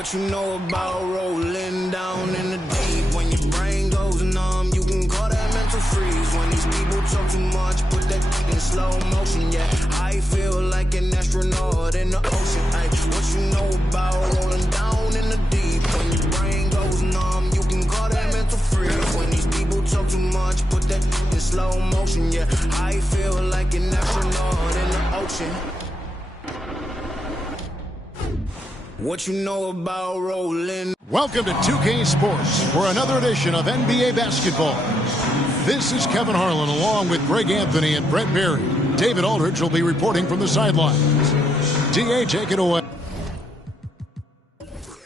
What you know about rolling down in the deep? When your brain goes numb, you can call that mental freeze. When these people talk too much, put that in slow motion. Yeah, I feel like an astronaut in the ocean. Ay, what you know about rolling down in the deep? When your brain goes numb, you can call that mental freeze. When these people talk too much, put that in slow motion. Yeah, I feel like an astronaut in the ocean. What you know about rolling? Welcome to 2K Sports for another edition of NBA basketball. This is Kevin Harlan along with Greg Anthony and Brett Berry. David Aldridge will be reporting from the sidelines. DA, take it away.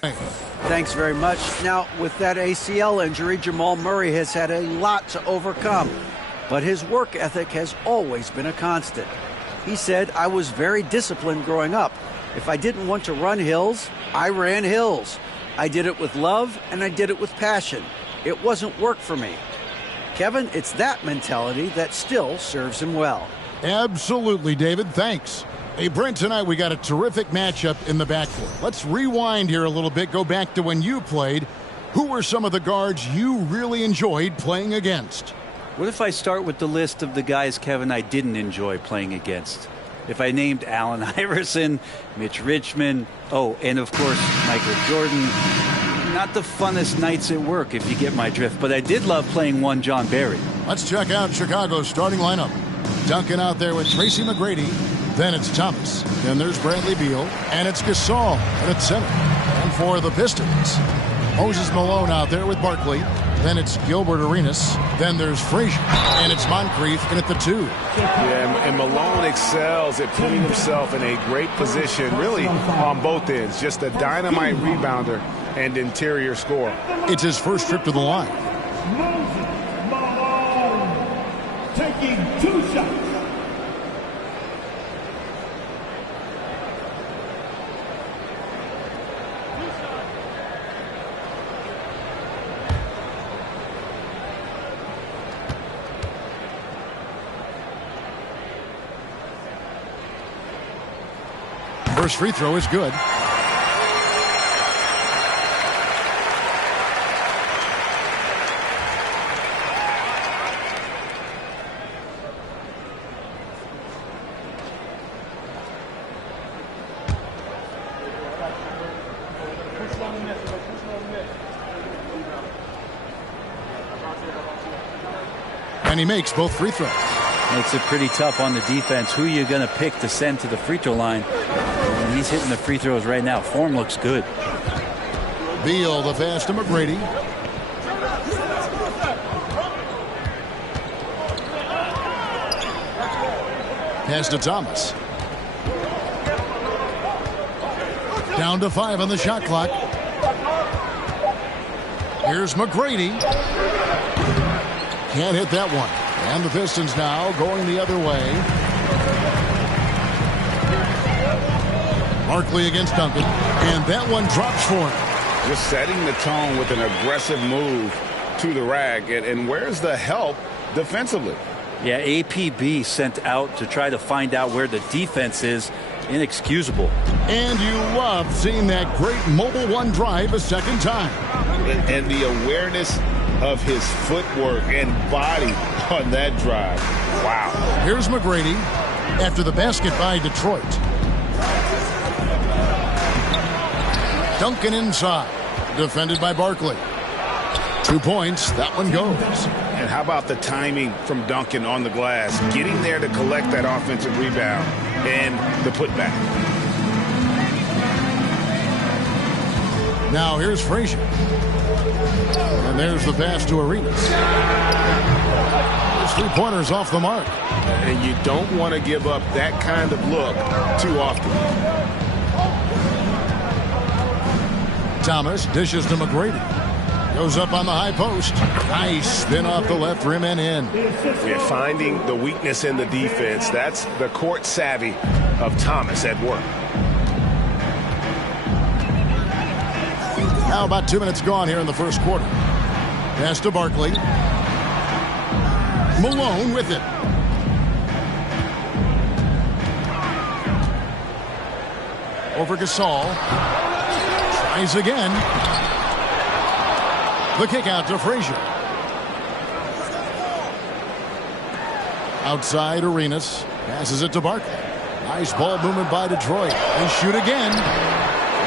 Thanks very much. Now, with that ACL injury, Jamal Murray has had a lot to overcome, but his work ethic has always been a constant. He said, "I was very disciplined growing up. If I didn't want to run hills, I ran hills. I did it with love, and I did it with passion. It wasn't work for me." Kevin, it's that mentality that still serves him well. Absolutely, David. Thanks. Hey, Brent, tonight we got a terrific matchup in the backcourt. Let's rewind here a little bit, go back to when you played. Who were some of the guards you really enjoyed playing against? What if I start with the list of the guys, Kevin, I didn't enjoy playing against? If I named Allen Iverson, Mitch Richmond, and of course, Michael Jordan, not the funnest nights at work, if you get my drift. But I did love playing one John Barry. Let's check out Chicago's starting lineup. Duncan out there with Tracy McGrady. Then it's Thomas. Then there's Bradley Beal. And it's Gasol at center. And for the Pistons, Moses Malone out there with Barkley. Then it's Gilbert Arenas. Then there's Frazier. And it's Moncrief in at the 2. Yeah, and Malone excels at putting himself in a great position, really on both ends. Just a dynamite rebounder and interior scorer. It's his first trip to the line. Moses Malone taking 2 shots. First free throw is good. And he makes both free throws. Makes it pretty tough on the defense. Who you going to pick to send to the free throw line? And he's hitting the free throws right now. Form looks good. Beal, the pass to McGrady. Pass to Thomas. Down to 5 on the shot clock. Here's McGrady. Can't hit that one. And the Pistons now going the other way. Barkley against Duncan. And that one drops for him. Just setting the tone with an aggressive move to the rack. And where's the help defensively? Yeah, APB sent out to try to find out where the defense is. Inexcusable. And you love seeing that great mobile one drive a second time. And the awareness of his footwork and body on that drive. Wow. Here's McGrady after the basket by Detroit. Duncan inside. Defended by Barkley. 2 points. That one goes. And how about the timing from Duncan on the glass? Getting there to collect that offensive rebound and the putback. Now here's Frazier. And there's the pass to Arenas. His three-pointers off the mark. And you don't want to give up that kind of look too often. Thomas dishes to McGrady. Goes up on the high post. Nice spin off the left rim and in. Yeah, finding the weakness in the defense. That's the court savvy of Thomas at work. Now about 2 minutes gone here in the first quarter. Pass to Barkley. Malone with it. Over Gasol. Tries again. The kick out to Frazier. Outside Arenas. Passes it to Barkley. Nice ball movement by Detroit. They shoot again.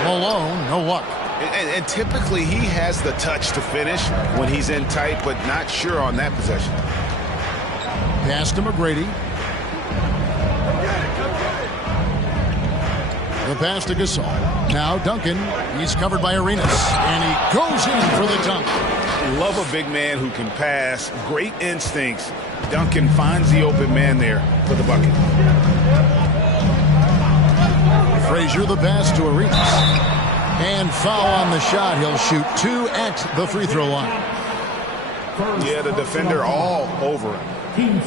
Malone, no luck. And typically he has the touch to finish when he's in tight, but not sure on that possession. Pass to McGrady. The pass to Gasol. Now Duncan. He's covered by Arenas. And he goes in for the dunk. Love a big man who can pass. Great instincts. Duncan finds the open man there for the bucket. Frazier the pass to Arenas. And foul on the shot. He'll shoot 2 at the free throw line. Yeah, the defender all over him.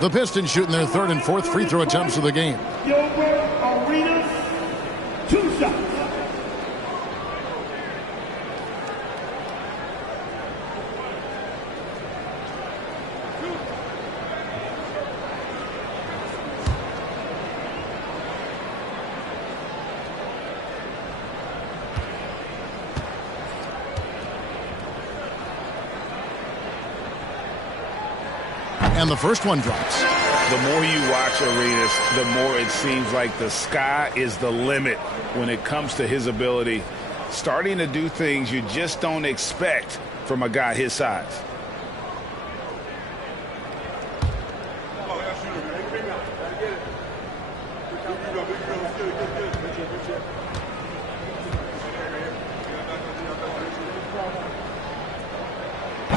The Pistons shooting their 3rd and 4th free throw attempts of the game. Arenas, 2 shots. And the first one drops. The more you watch Arenas, the more it seems like the sky is the limit when it comes to his ability. Starting to do things you just don't expect from a guy his size.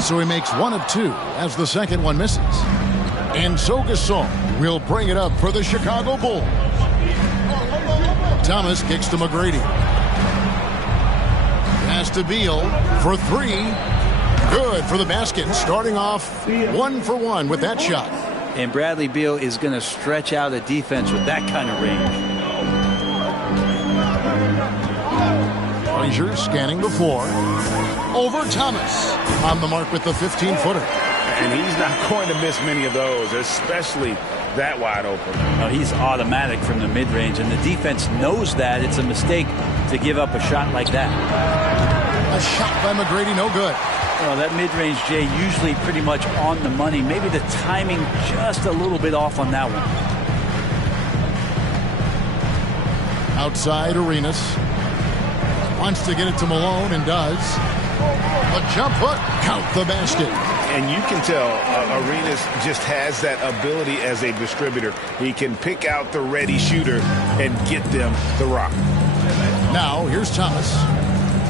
So he makes 1 of 2 as the second one misses. And so Gasol will bring it up for the Chicago Bulls. Thomas kicks to McGrady. Pass to Beal for 3. Good for the basket. Starting off 1 for 1 with that shot. And Bradley Beal is going to stretch out a defense with that kind of range. Frazier scanning the floor. Over Thomas. On the mark with the 15-footer. And he's not going to miss many of those, especially that wide open. No, he's automatic from the mid-range, and the defense knows that. It's a mistake to give up a shot like that. A shot by McGrady, no good. Well, that mid-range, Jay, usually pretty much on the money. Maybe the timing just a little bit off on that one. Outside Arenas. Wants to get it to Malone and does. A jump hook. Count the basket. And you can tell Arenas just has that ability as a distributor. He can pick out the ready shooter and get them the rock. Now, here's Thomas.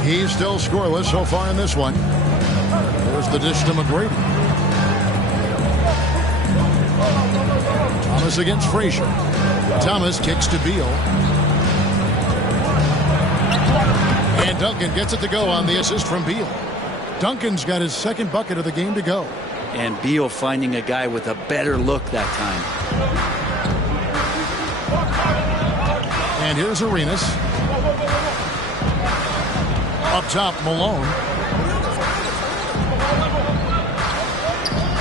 He's still scoreless so far in this one. There's the dish to McGrady. Thomas against Frazier. Thomas kicks to Beal. And Duncan gets it to go on the assist from Beal. Duncan's got his second bucket of the game to go. And Beal finding a guy with a better look that time. And here's Arenas. Up top, Malone.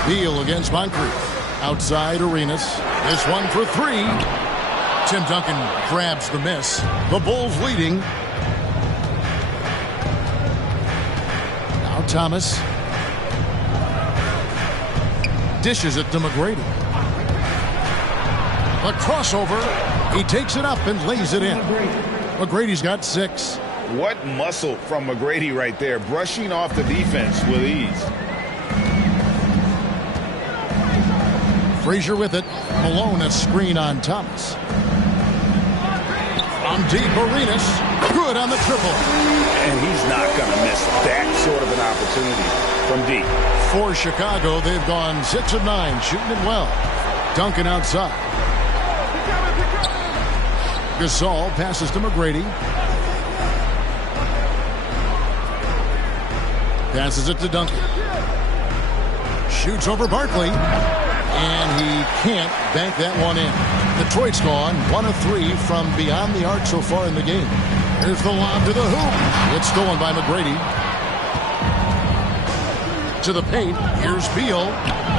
Beal against Moncrief. Outside Arenas. This one for 3. Tim Duncan grabs the miss. The Bulls leading. Thomas dishes it to McGrady. A crossover. He takes it up and lays it in. McGrady's got 6. What muscle from McGrady right there, brushing off the defense with ease. Frazier with it. Malone a screen on Thomas. From deep, Arenas. Good on the triple. And he's not going to miss that sort of an opportunity from deep. For Chicago, they've gone 6 of 9, shooting it well. Duncan outside. Gasol passes to McGrady. Passes it to Duncan. Shoots over Barkley. And he can't bank that one in. Detroit's gone 1 of 3 from beyond the arc so far in the game. Here's the lob to the hoop. It's stolen by McGrady. To the paint. Here's Beal.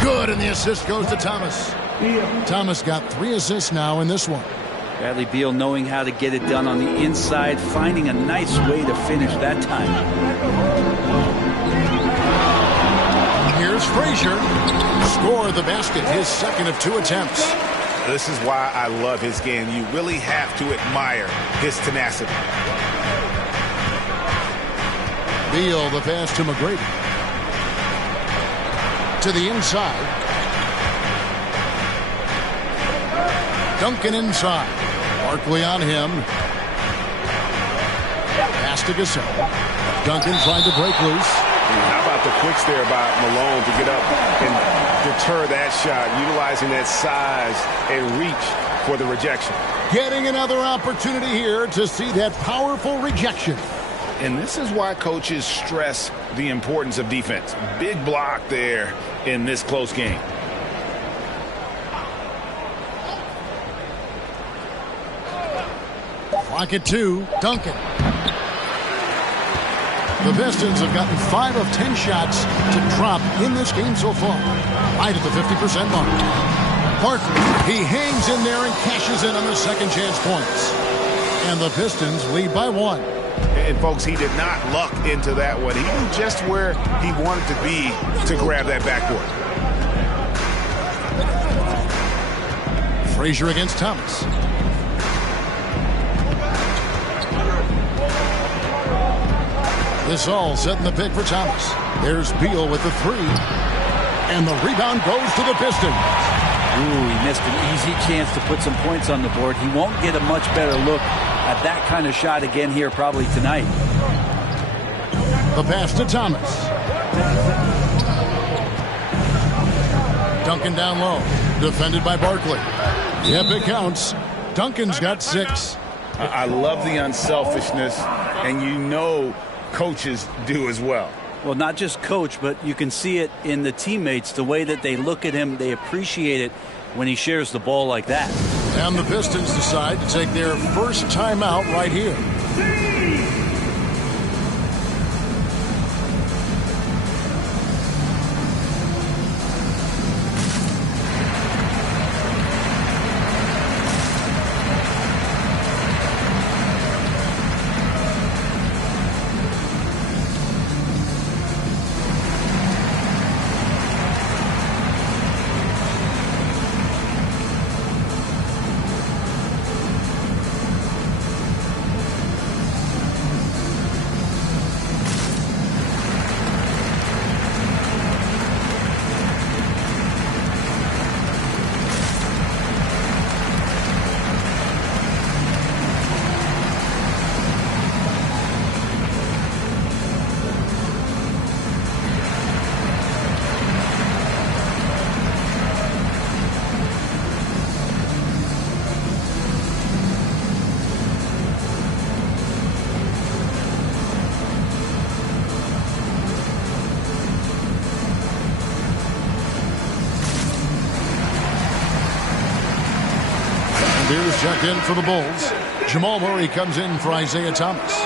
Good, and the assist goes to Thomas. Thomas got 3 assists now in this one. Bradley Beal knowing how to get it done on the inside, finding a nice way to finish that time. Here's Frazier. Scored the basket, his second of 2 attempts. This is why I love his game. You really have to admire his tenacity. Beal, the pass to McGrady. To the inside. Duncan inside. Barkley on him. Pass to Gasol. Duncan trying to break loose. How about the quicks there by Malone to get up and deter that shot, utilizing that size and reach for the rejection. Getting another opportunity here to see that powerful rejection. And this is why coaches stress the importance of defense. Big block there in this close game. Clock at 2. Duncan. The Pistons have gotten 5 of 10 shots to drop in this game so far. Right at the 50% mark. Barkley, he hangs in there and cashes in on the second chance points. And the Pistons lead by 1. And folks, he did not luck into that one. He knew just where he wanted to be to grab that backboard. Frazier against Thomas. This all setting the pick for Thomas. There's Beal with the 3. And the rebound goes to the Pistons. Ooh, he missed an easy chance to put some points on the board. He won't get a much better look at that kind of shot again here probably tonight. The pass to Thomas. Duncan down low. Defended by Barkley. Yep, it counts. Duncan's got 6. I love the unselfishness, and you know coaches do as well. Well, not just coach, but you can see it in the teammates, the way that they look at him. They appreciate it when he shares the ball like that. And the Pistons decide to take their first timeout right here. Beers checked in for the Bulls. Jamal Murray comes in for Isaiah Thomas.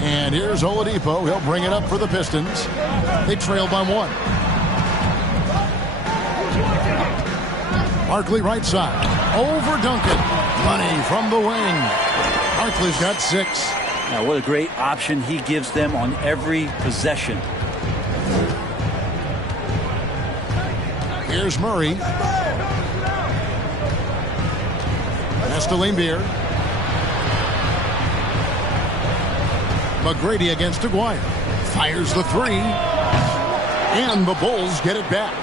And here's Oladipo. He'll bring it up for the Pistons. They trail by 1. Barkley right side. Over Duncan. Money from the wing. Barkley's got 6. Now, what a great option he gives them on every possession. Here's Murray. Pass to Lambeer. McGrady against Aguirre. Fires the 3. And the Bulls get it back.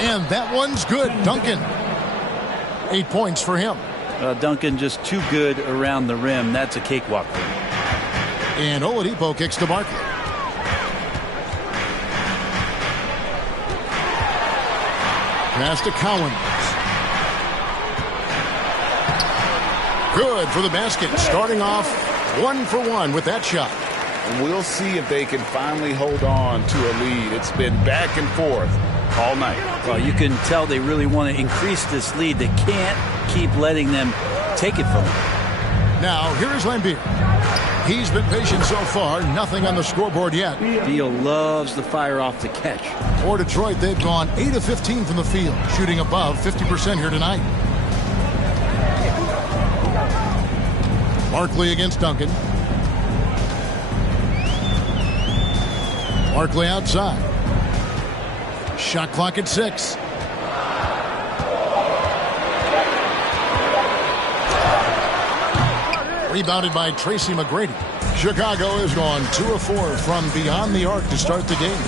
And that one's good. Duncan. 8 points for him. Duncan just too good around the rim. That's a cakewalk for him. And Oladipo kicks to Barkley. Pass to Cowens. Good for the basket. Starting off 1 for 1 with that shot. And we'll see if they can finally hold on to a lead. It's been back and forth all night. Well, you can tell they really want to increase this lead. They can't keep letting them take it from them. Now, here is Lambier. He's been patient so far. Nothing on the scoreboard yet. Beal loves to fire off the catch. For Detroit, they've gone 8 of 15 from the field, shooting above 50% here tonight. Barkley against Duncan. Barkley outside. Shot clock at 6. Rebounded by Tracy McGrady. Chicago has gone 2 of 4 from beyond the arc to start the game.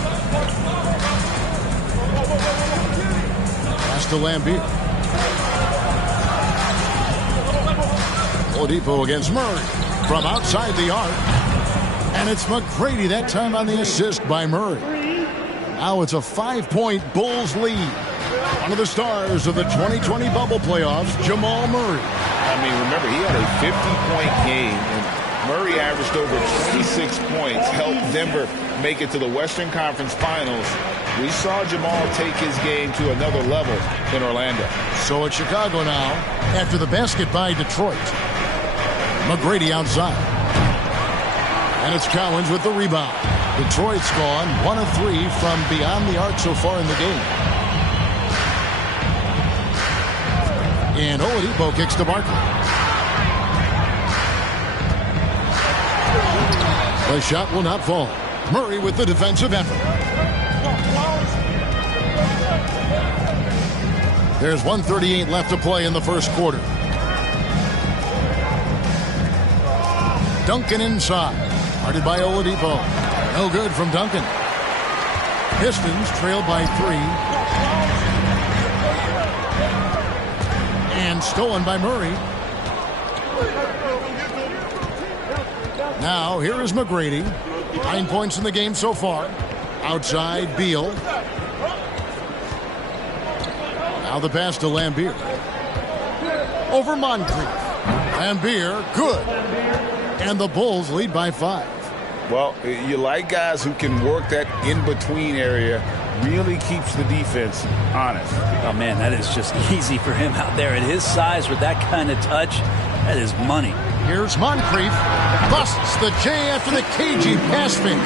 Pass to Lambier. Oladipo against Murray from outside the arc. And it's McGrady that time on the assist by Murray. Now it's a 5-point Bulls lead. One of the stars of the 2020 bubble playoffs, Jamal Murray. I mean, remember, he had a 50-point game, and Murray averaged over 26 points, helped Denver make it to the Western Conference Finals. We saw Jamal take his game to another level in Orlando. So it's Chicago now after the basket by Detroit. McGrady outside. And it's Cowens with the rebound. Detroit's gone 1 of 3 from beyond the arc so far in the game. And Oladipo kicks to Barkley. The shot will not fall. Murray with the defensive effort. There's 1:38 left to play in the first quarter. Duncan inside. Guarded by Oladipo. No good from Duncan. Pistons trailed by 3. And stolen by Murray. Now, here is McGrady. 9 points in the game so far. Outside, Beal. Now the pass to Lambier. Over Moncrief. Lambier, good. And the Bulls lead by 5. Well, you like guys who can work that in-between area. Really keeps the defense honest. Oh, man, that is just easy for him out there. At his size with that kind of touch, that is money. Here's Moncrief. Busts the J after the cagey pass fake.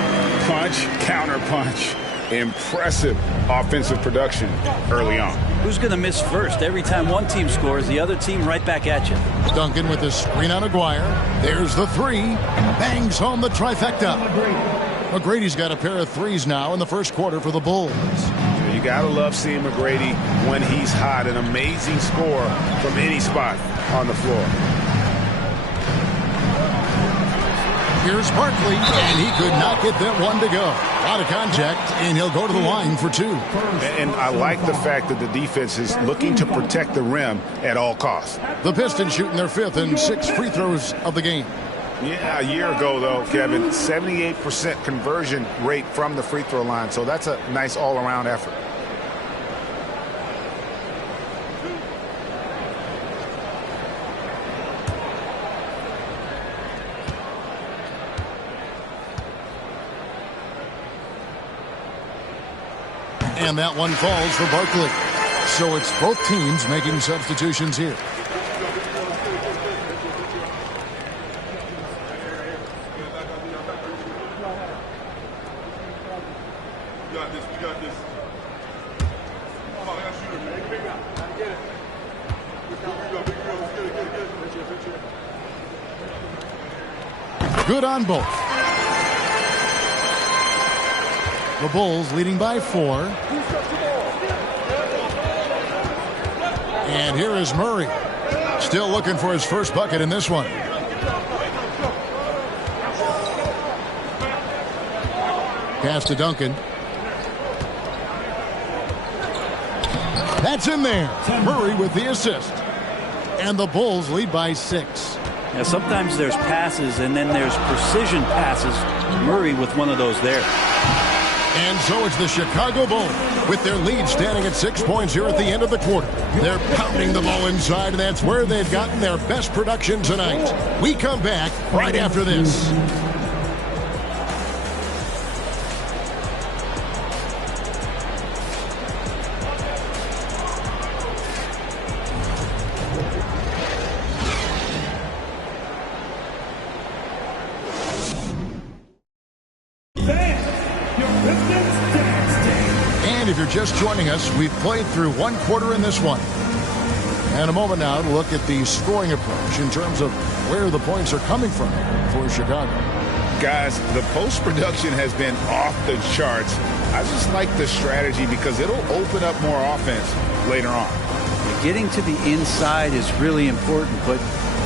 Punch, counter punch. Impressive offensive production early on. Who's going to miss first? Every time one team scores, the other team right back at you. Duncan with the screen on Aguirre. There's the 3. Bangs home the trifecta. McGrady's got a pair of 3s now in the first quarter for the Bulls. You gotta love seeing McGrady when he's hot. An amazing score from any spot on the floor. Here's Barkley, and he could not get that one to go. A lot of contact, and he'll go to the line for 2. And I like the fact that the defense is looking to protect the rim at all costs. The Pistons shooting their 5th and 6th free throws of the game. Yeah, a year ago, though, Kevin, 78% conversion rate from the free throw line. So that's a nice all-around effort. And that one falls for Barkley. So it's both teams making substitutions here. Good on both. The Bulls leading by 4. And here is Murray. Still looking for his first bucket in this one. Pass to Duncan. That's in there. Murray with the assist. And the Bulls lead by 6. Now, sometimes there's passes and then there's precision passes. Murray with one of those there. And so it's the Chicago Bulls with their lead standing at 6 points here at the end of the quarter. They're pounding the ball inside, and that's where they've gotten their best production tonight. We come back right after this. If you're just joining us, we've played through one quarter in this one. And a moment now to look at the scoring approach in terms of where the points are coming from for Chicago. Guys, the post production has been off the charts. I just like the strategy because it'll open up more offense later on. Getting to the inside is really important, but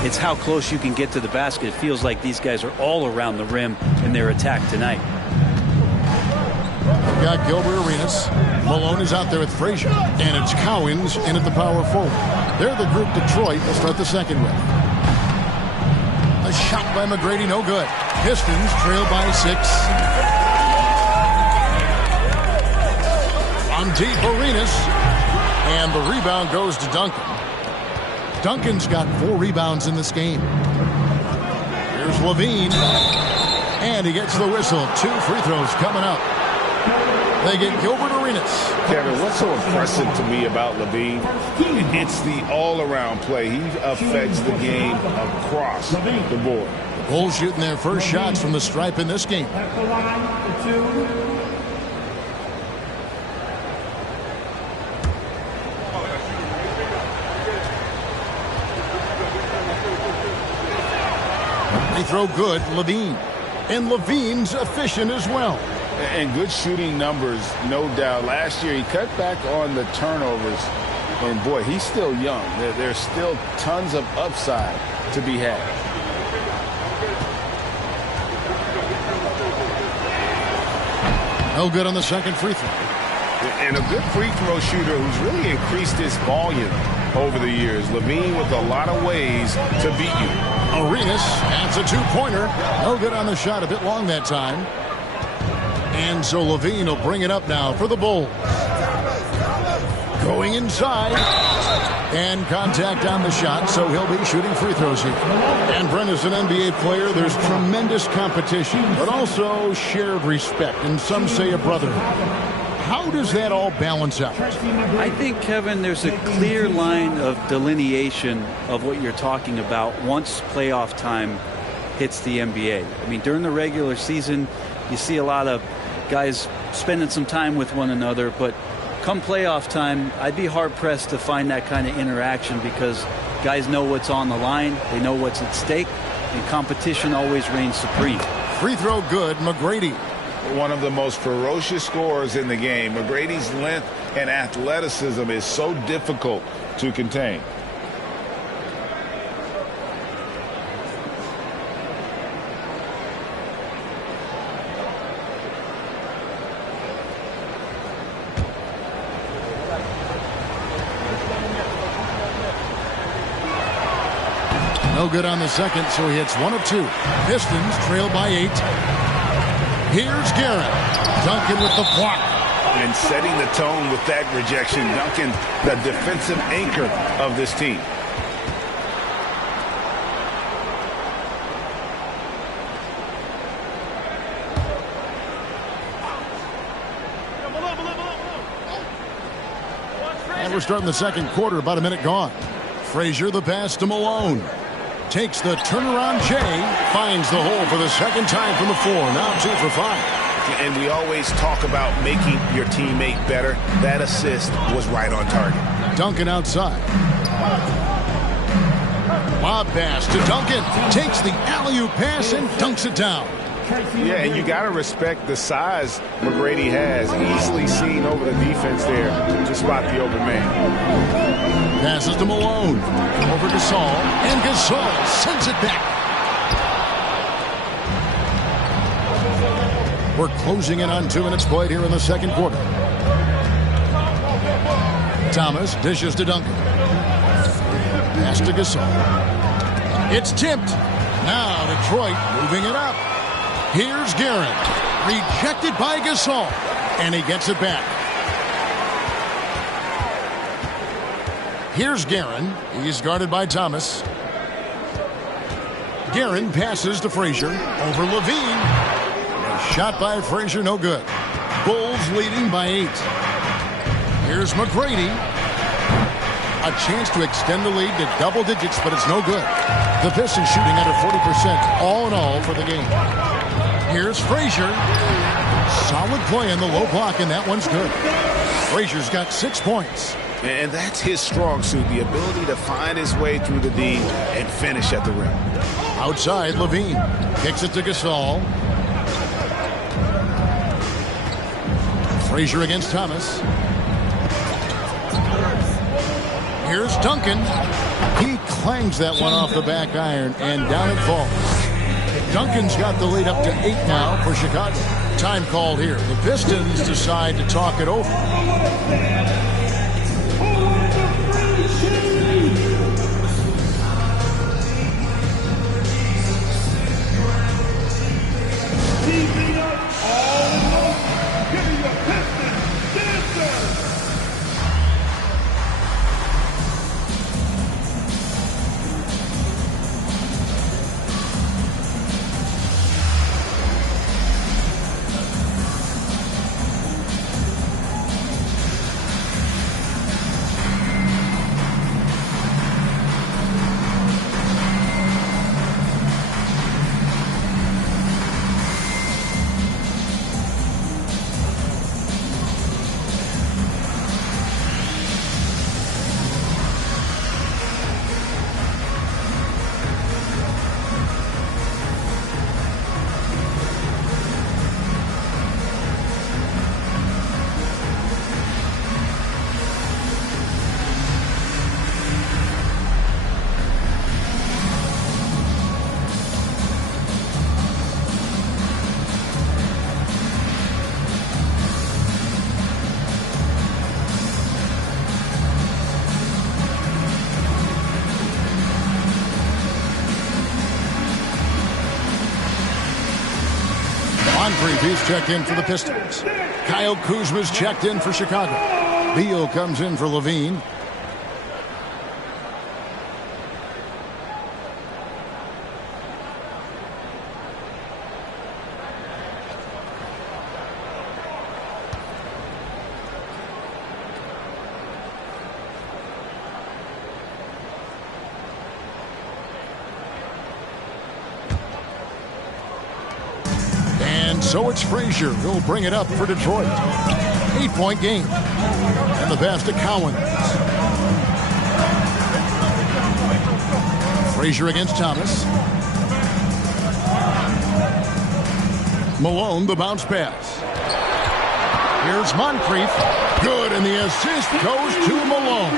it's how close you can get to the basket. It feels like these guys are all around the rim in their attack tonight. We've got Gilbert Arenas. Malone is out there with Frazier. And it's Cowens in at the power forward. They're the group Detroit will start the second with. A shot by McGrady, no good. Pistons trail by 6. On deep, Arenas. And the rebound goes to Duncan. Duncan's got 4 rebounds in this game. Here's Levine. And he gets the whistle. 2 free throws coming up. They get Gilbert Arenas. Kevin, what's so impressive to me about Levine? It's the all-around play. He affects the game across the board. The Bulls shooting their first shots from the stripe in this game. At the line for 2. They throw good, Levine. And Levine's efficient as well. And good shooting numbers, no doubt. Last year, he cut back on the turnovers. And, boy, he's still young. There's still tons of upside to be had. No good on the second free throw. And a good free throw shooter who's really increased his volume over the years. Levine with a lot of ways to beat you. Arenas adds a 2-pointer. No good on the shot, a bit long that time. And so Levine will bring it up now for the Bulls. Going inside. And contact on the shot, so he'll be shooting free throws here. And Brent, as an NBA player, there's tremendous competition, but also shared respect, and some say a brotherhood. How does that all balance out? I think, Kevin, there's a clear line of delineation of what you're talking about once playoff time hits the NBA. I mean, during the regular season, you see a lot of guys spending some time with one another, but come playoff time, I'd be hard-pressed to find that kind of interaction because guys know what's on the line, they know what's at stake, and competition always reigns supreme. Free throw good, McGrady. One of the most ferocious scorers in the game. McGrady's length and athleticism is so difficult to contain. No good on the second, so he hits 1 of 2. Pistons trail by 8. Here's Garrett. Duncan with the block. And setting the tone with that rejection. Duncan, the defensive anchor of this team. And we're starting the second quarter, about a minute gone. Frazier the pass to Malone. Takes the turnaround J, finds the hole for the second time from the floor. Now 2 for 5. And we always talk about making your teammate better. That assist was right on target. Duncan outside. Lob pass to Duncan. Takes the alley-oop pass and dunks it down. Yeah, and you got to respect the size McGrady has. Easily seen over the defense there to spot the open man. Passes to Malone. Over Gasol. And Gasol sends it back. We're closing in on 2 minutes played here in the second quarter. Thomas dishes to Duncan. Pass to Gasol. It's tipped. Now Detroit moving it up. Here's Garrett. Rejected by Gasol. And he gets it back. Here's Guerin. He's guarded by Thomas. Guerin passes to Frazier. Over Levine. A shot by Frazier, no good. Bulls leading by 8. Here's McGrady. A chance to extend the lead to double digits, but it's no good. The Pistons shooting under 40% all in all for the game. Here's Frazier. Solid play in the low block, and that one's good. Frazier's got 6 points. And that's his strong suit, the ability to find his way through the D and finish at the rim. Outside, Levine kicks it to Gasol. Frazier against Thomas. Here's Duncan. He clangs that one off the back iron, and down it falls. Duncan's got the lead up to 8 now for Chicago. Time called here. The Pistons decide to talk it over. He's checked in for the Pistons. Kyle Kuzma's checked in for Chicago. Beal comes in for Levine. So it's Frazier who'll bring it up for Detroit. 8-point game. And the pass to Cowan. Frazier against Thomas. Malone, the bounce pass. Here's Moncrief. Good, and the assist goes to Malone.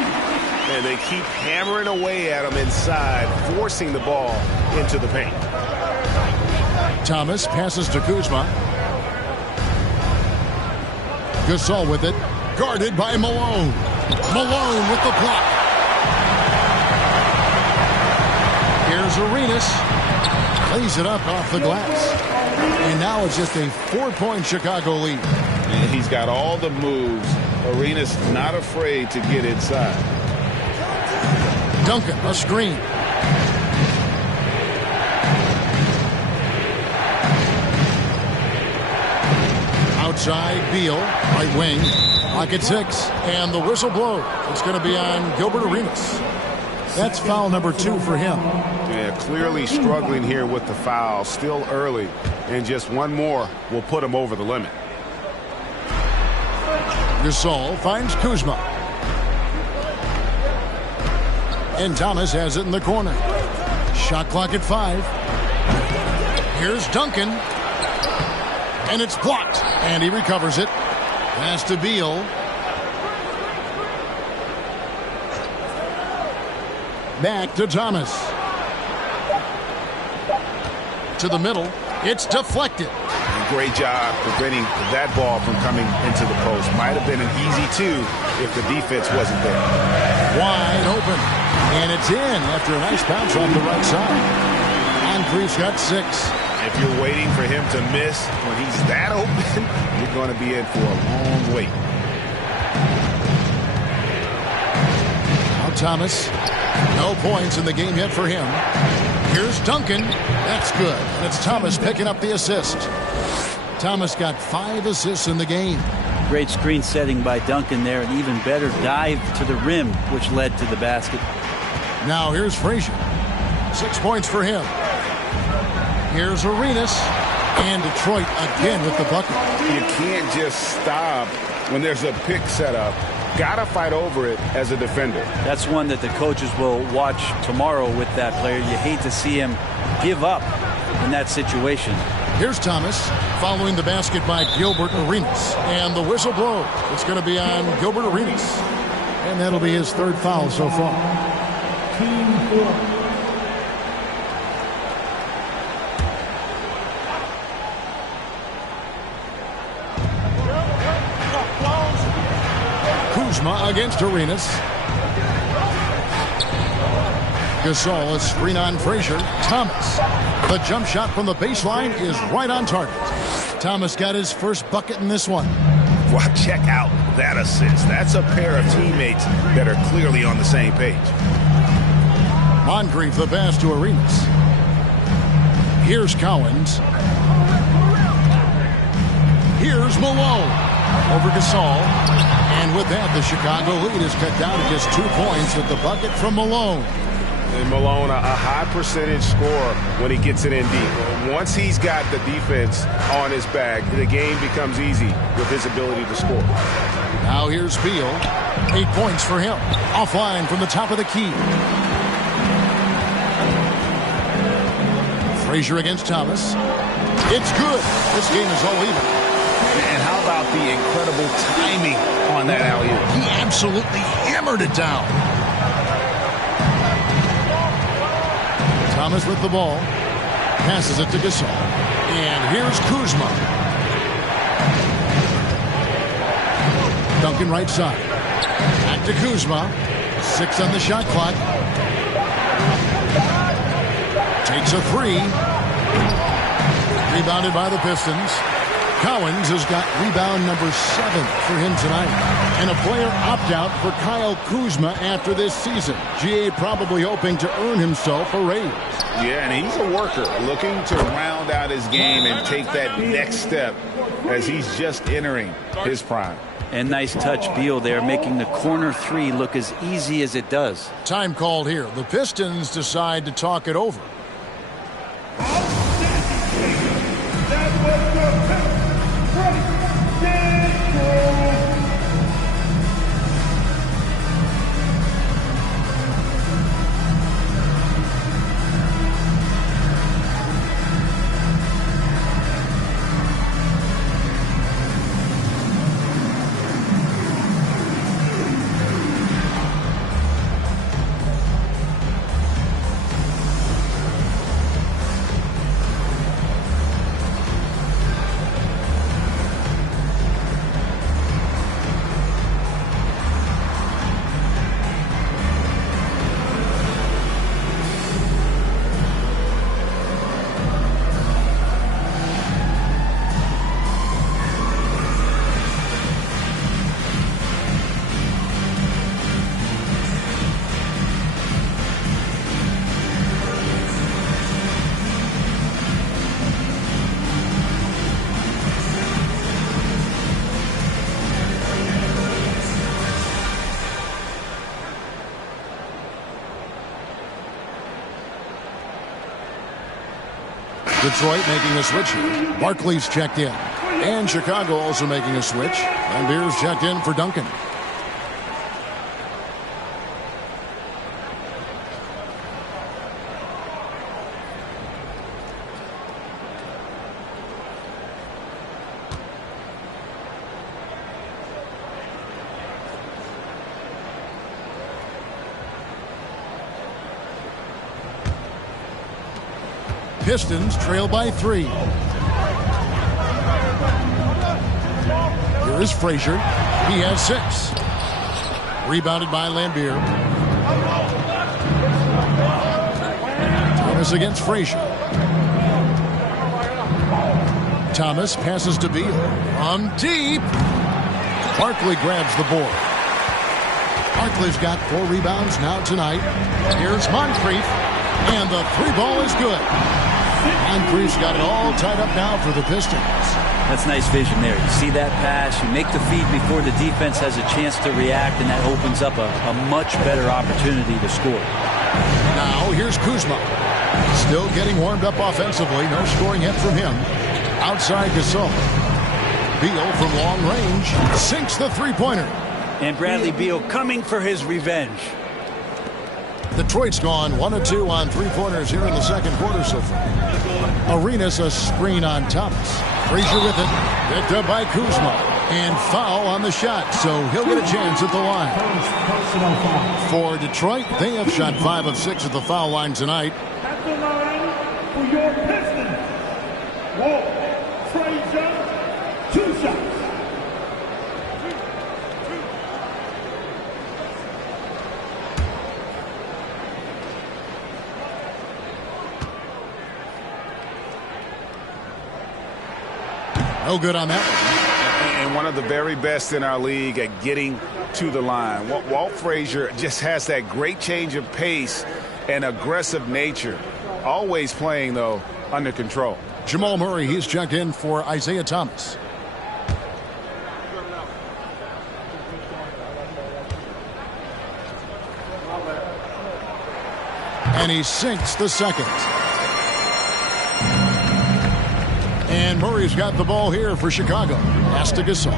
And they keep hammering away at him inside, forcing the ball into the paint. Thomas passes to Kuzma. Gasol with it. Guarded by Malone. Malone with the block. Here's Arenas. Lays it up off the glass. And now it's just a 4-point Chicago lead. And he's got all the moves. Arenas not afraid to get inside. Duncan, a screen. Outside, Beal, right wing, pocket 6, and the whistle blows. It's going to be on Gilbert Arenas. That's foul number 2 for him. Yeah, clearly struggling here with the foul, still early, and just one more will put him over the limit. Gasol finds Kuzma. And Thomas has it in the corner. Shot clock at 5. Here's Duncan. And it's blocked. And he recovers it. Pass to Beal. Back to Thomas. To the middle. It's deflected. Great job preventing that ball from coming into the post. Might have been an easy 2 if the defense wasn't there. Wide open. And it's in after a nice bounce off the right side. Moncrief's got 6. If you're waiting for him to miss when he's that open, you're going to be in for a long wait. Now Thomas. No points in the game yet for him. Here's Duncan. That's good. And it's Thomas picking up the assist. Thomas got 5 assists in the game. Great screen setting by Duncan there. An even better dive to the rim, which led to the basket. Now here's Frazier. 6 points for him. Here's Arenas. And Detroit again with the bucket. You can't just stop when there's a pick set up. Gotta fight over it as a defender. That's one that the coaches will watch tomorrow with that player. You hate to see him give up in that situation. Here's Thomas following the basket by Gilbert Arenas. And the whistle blows. It's going to be on Gilbert Arenas. And that'll be his 3rd foul so far. Team 4. Kuzma against Arenas. Gasol, a screen on Frazier. Thomas. The jump shot from the baseline is right on target. Thomas got his first bucket in this one. Well, check out that assist. That's a pair of teammates that are clearly on the same page. Moncrief the pass to Arenas. Here's Cowens. Here's Malone. Over Gasol. And with that, the Chicago lead is cut down to just 2 points with the bucket from Malone. And Malone, a high percentage scorer when he gets it in deep. Once he's got the defense on his back, the game becomes easy with his ability to score. Now here's Beal. 8 points for him. Offline from the top of the key. Frazier against Thomas. It's good. This game is all even. And how about the incredible timing on that alley-oop? He absolutely hammered it down. Thomas with the ball. Passes it to Gasol. And here's Kuzma. Duncan right side. Back to Kuzma. 6 on the shot clock. Takes a 3. Rebounded by the Pistons. Cowens has got rebound number 7 for him tonight. And a player opt-out for Kyle Kuzma after this season. GA probably hoping to earn himself a raise. Yeah, and he's a worker looking to round out his game and take that next step as he's just entering his prime. And nice touch, Beal there, making the corner 3 look as easy as it does. Time called here. The Pistons decide to talk it over. Detroit making a switch here. Barkley's checked in. And Chicago also making a switch. And Beers checked in for Duncan. Pistons trail by 3. Here is Frazier. He has 6. Rebounded by Lambier. Thomas against Frazier. Thomas passes to Beal. From deep. Barkley grabs the board. Barkley's got 4 rebounds now tonight. Here's Moncrief. And the 3-ball is good. Moncrief's got it all tied up now for the Pistons. That's nice vision there. You see that pass, you make the feed before the defense has a chance to react, and that opens up a much better opportunity to score. Now here's Kuzma. Still getting warmed up offensively. No scoring hit from him. Outside Gasol. Beal from long range sinks the three-pointer. And Bradley Beal coming for his revenge. Detroit's gone 1 of 2 on three-pointers here in the second quarter so far. Arenas a screen on Thomas. Frazier with it. Picked up by Kuzma. And foul on the shot, so he'll get a chance at the line. For Detroit, they have shot 5 of 6 at the foul line tonight. At the line for your Pistons, Walt Frazier, 2 shots. No good on that one. And one of the very best in our league at getting to the line. Walt Frazier just has that great change of pace and aggressive nature. Always playing, though, under control. Jamal Murray, he's checked in for Isaiah Thomas. And he sinks the second. And Murray's got the ball here for Chicago. Pass to Gasol.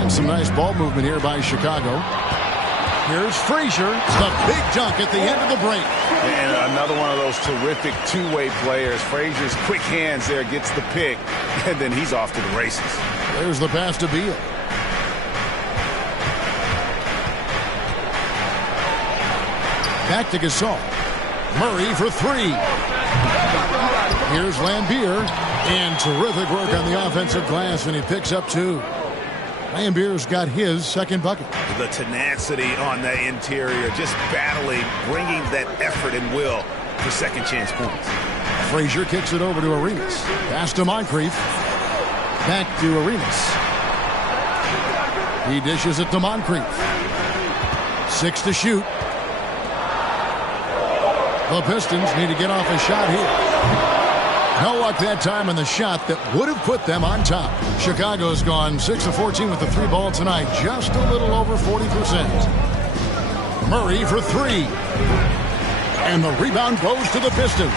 And some nice ball movement here by Chicago. Here's Frazier. The big dunk at the end of the break. And another one of those terrific two-way players. Frazier's quick hands there gets the pick, and then he's off to the races. There's the pass to Beal. Back to Gasol. Murray for 3. Here's Lambier. And terrific work on the offensive glass, and he picks up 2. Lambier's got his second bucket. The tenacity on the interior, just battling, bringing that effort and will for second chance points. Frazier kicks it over to Arenas. Pass to Moncrief. Back to Arenas. He dishes it to Moncrief. 6 to shoot. The Pistons need to get off a shot here. No luck that time on the shot that would have put them on top. Chicago's gone 6 of 14 with the 3-ball tonight. Just a little over 40%. Murray for 3. And the rebound goes to the Pistons.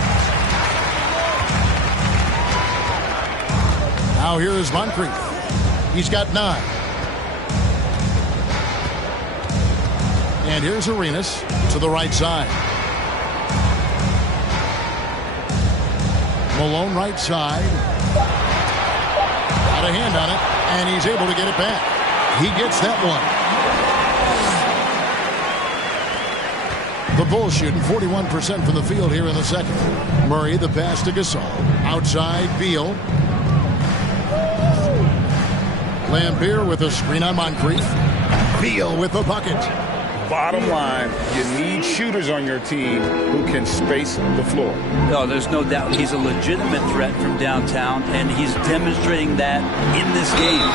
Now here is Moncrief. He's got 9. And here's Arenas to the right side. Malone right side. Got a hand on it, and he's able to get it back. He gets that one. The Bulls shooting 41% from the field here in the second. Murray the pass to Gasol. Outside Beal. Lambier with a screen on Moncrief. Beal with the bucket. Bottom line, you need shooters on your team who can space the floor. No, there's no doubt he's a legitimate threat from downtown, and he's demonstrating that in this game.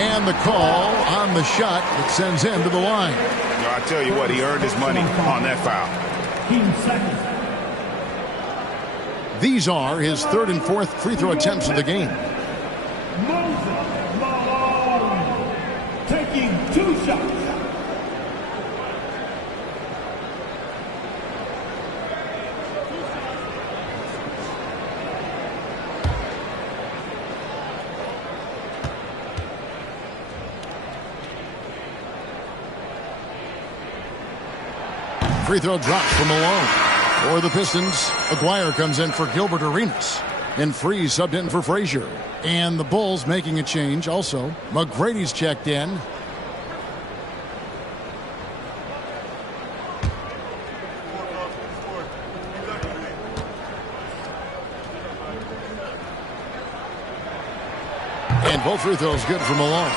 And the call on the shot that sends him to the line. I tell you what, he earned his money on that foul. These are his 3rd and 4th free throw attempts of the game. Taking 2 shots. Free throw drops from Malone. For the Pistons, Aguirre comes in for Gilbert Arenas. And Freeze subbed in for Frazier. And the Bulls making a change also. McGrady's checked in. And both free throws good for Malone.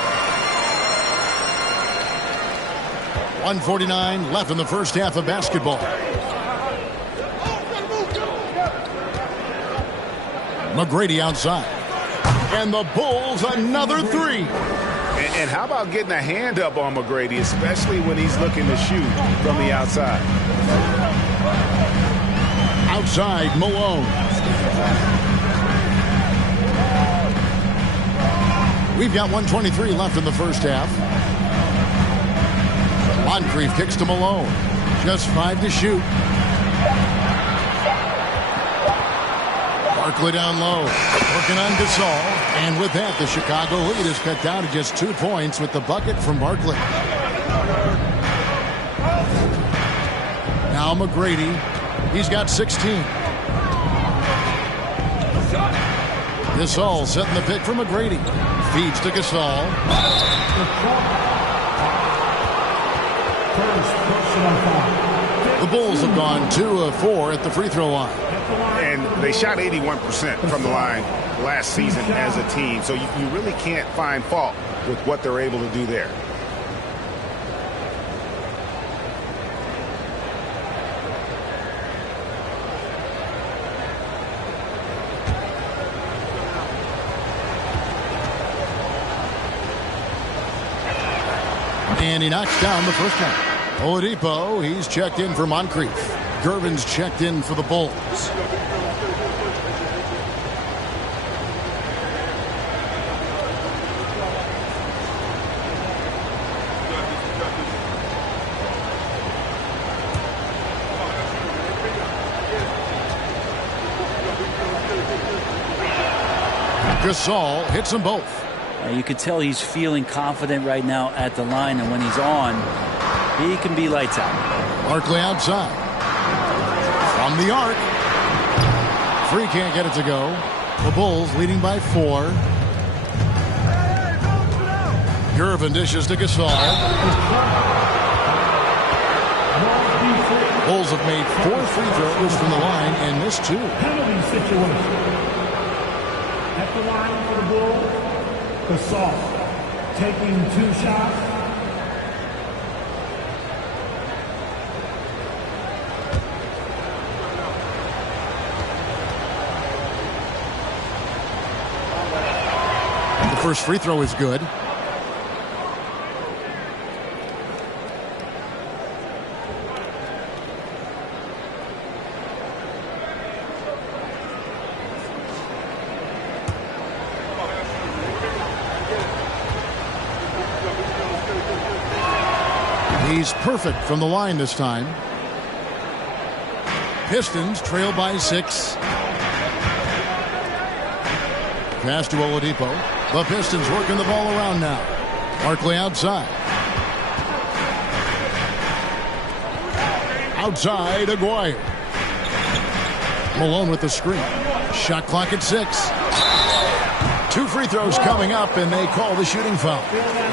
1:49 left in the first half of basketball. McGrady outside. And the Bulls another three. And how about getting a hand up on McGrady, especially when he's looking to shoot from the outside? Outside, Malone. We've got 1:23 left in the first half. Moncrief kicks to Malone. Just 5 to shoot. Barkley down low. Working on Gasol. And with that, the Chicago lead is cut down to just 2 points with the bucket from Barkley. Now McGrady. He's got 16. Gasol setting the pick for McGrady. Feeds to Gasol. The Bulls have gone 2 of 4 at the free throw line. And they shot 81% from the line last season as a team. So you really can't find fault with what they're able to do there. And he knocks down the first one. Oladipo, he's checked in for Moncrief. Gervin's checked in for the Bulls. Gasol hits them both. You can tell he's feeling confident right now at the line, and when he's on, he can be lights out. Barkley outside. From the arc. Free can't get it to go. The Bulls leading by 4. Gervin dishes to Gasol. Bulls have made 4 free throws from the line and missed 2. Penalty situation. At the line for the Bulls, Gasol taking 2 shots. The first free throw is good. He's perfect from the line this time. Pistons trail by 6. Pass to Oladipo. The Pistons working the ball around now. Barkley outside. Outside, Aguirre. Malone with the screen. Shot clock at 6. 2 free throws coming up, and they call the shooting foul.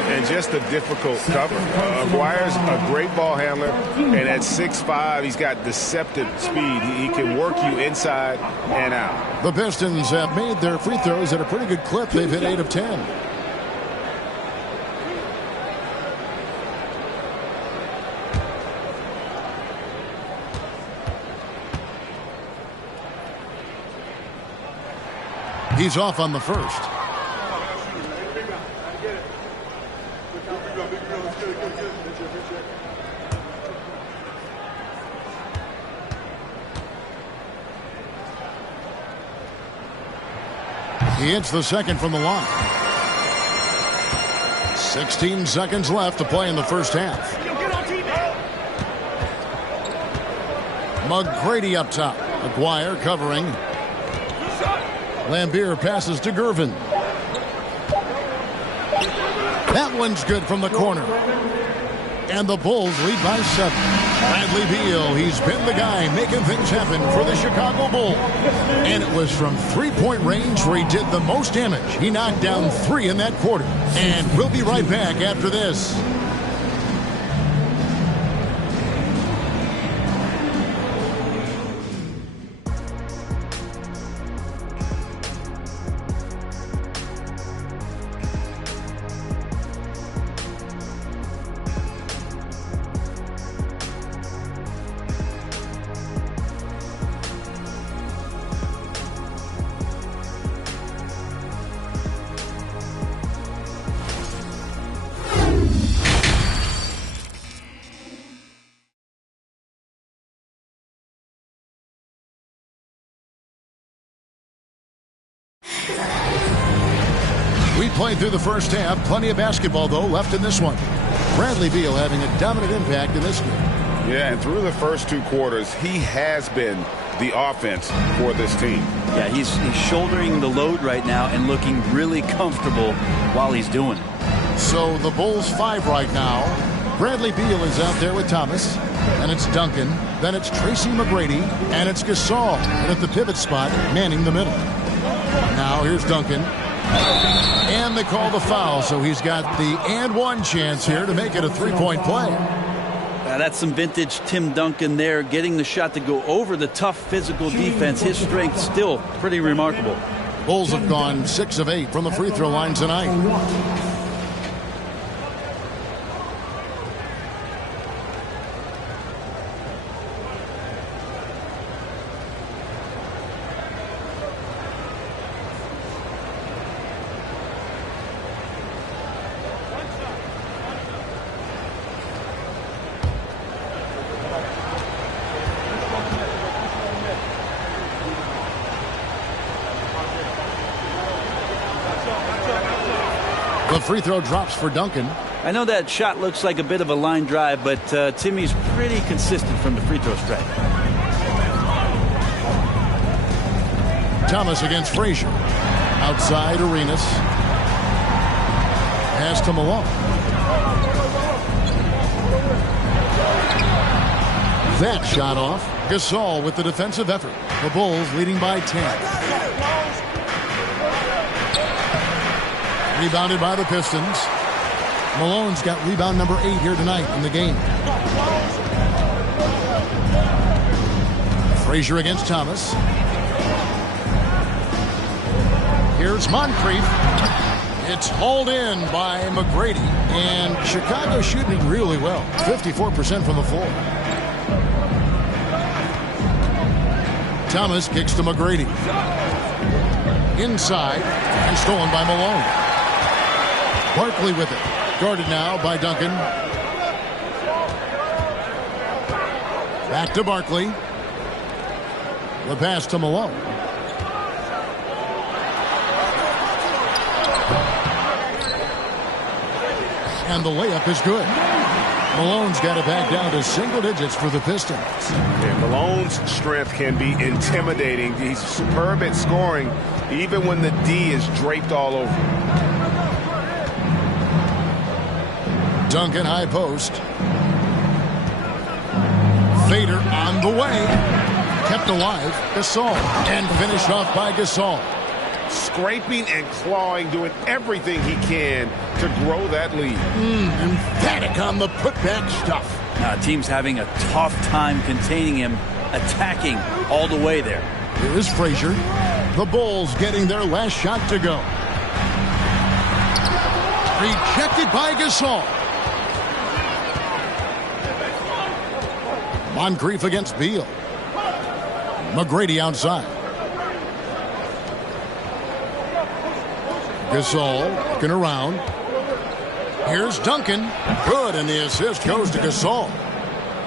And just a difficult cover. Aguirre's a great ball handler, and at 6'5", he's got deceptive speed. He can work you inside and out. The Pistons have made their free throws at a pretty good clip. They've hit 8 of 10. He's off on the first. He hits the second from the line. 16 seconds left to play in the first half. McGrady up top. Aguirre covering. Lambier passes to Gervin. That one's good from the corner. And the Bulls lead by 7. Bradley Beal, he's been the guy making things happen for the Chicago Bulls. And it was from three-point range where he did the most damage. He knocked down 3 in that quarter. And we'll be right back after this. played through the first half. Plenty of basketball, though, left in this one. Bradley Beal having a dominant impact in this game. Yeah, and through the first 2 quarters, he has been the offense for this team. Yeah, he's shouldering the load right now and looking really comfortable while he's doing it. So the Bulls 5 right now. Bradley Beal is out there with Thomas. And it's Duncan. Then it's Tracy McGrady. And it's Gasol. And at the pivot spot, manning the middle. Now here's Duncan. And they call the foul, so he's got the and one chance here to make it a 3-point play. That's some vintage Tim Duncan there, getting the shot to go over the tough physical defense. His strength still pretty remarkable. Bulls have gone 6 of 8 from the free throw line tonight. The free throw drops for Duncan. I know that shot looks like a bit of a line drive, but Timmy's pretty consistent from the free throw stripe. Thomas against Frazier. Outside Arenas. Pass to Malone. That shot off. Gasol with the defensive effort. The Bulls leading by 10. Rebounded by the Pistons. Malone's got rebound number 8 here tonight in the game. Frazier against Thomas. Here's Moncrief. It's hauled in by McGrady. And Chicago shooting really well. 54% from the floor. Thomas kicks to McGrady. Inside. And stolen by Malone. Barkley with it. Guarded now by Duncan. Back to Barkley. The pass to Malone. And the layup is good. Malone's got it back down to single digits for the Pistons. And Malone's strength can be intimidating. He's superb at scoring, even when the D is draped all over him. Duncan high post. Fader on the way. Kept alive. Gasol. And finished off by Gasol. Scraping and clawing, doing everything he can to grow that lead. Emphatic on the putback stuff. Team's having a tough time containing him, attacking all the way there. Here is Frazier. The Bulls getting their last shot to go. Rejected by Gasol. Moncrief against Beal. McGrady outside. Gasol looking around. Here's Duncan. Good, and the assist goes to Gasol.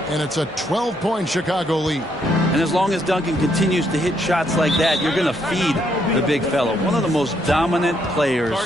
And it's a 12-point Chicago lead. And as long as Duncan continues to hit shots like that, you're going to feed the big fella. One of the most dominant players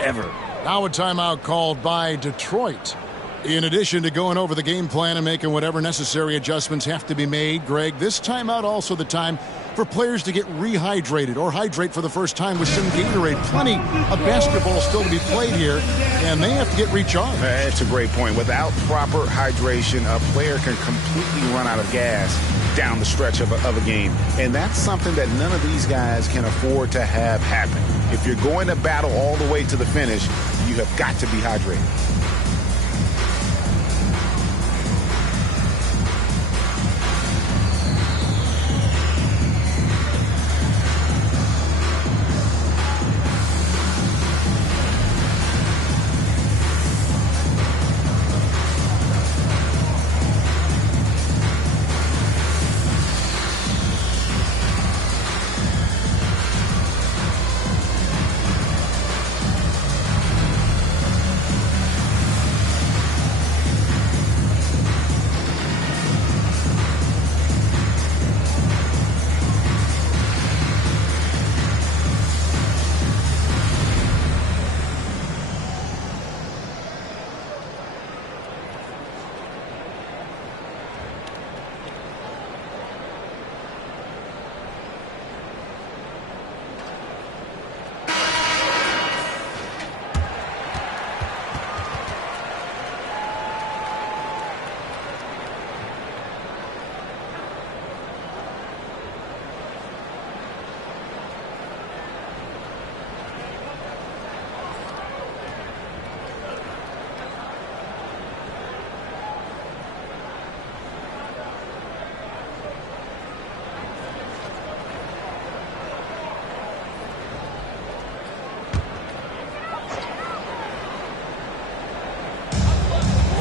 ever. Now a timeout called by Detroit. In addition to going over the game plan and making whatever necessary adjustments have to be made, Greg, this timeout also the time for players to get rehydrated or hydrate for the first time with some Gatorade. Plenty of basketball still to be played here, and they have to get recharged. That's a great point. Without proper hydration, a player can completely run out of gas down the stretch of a game. And that's something that none of these guys can afford to have happen. If you're going to battle all the way to the finish, you have got to be hydrated.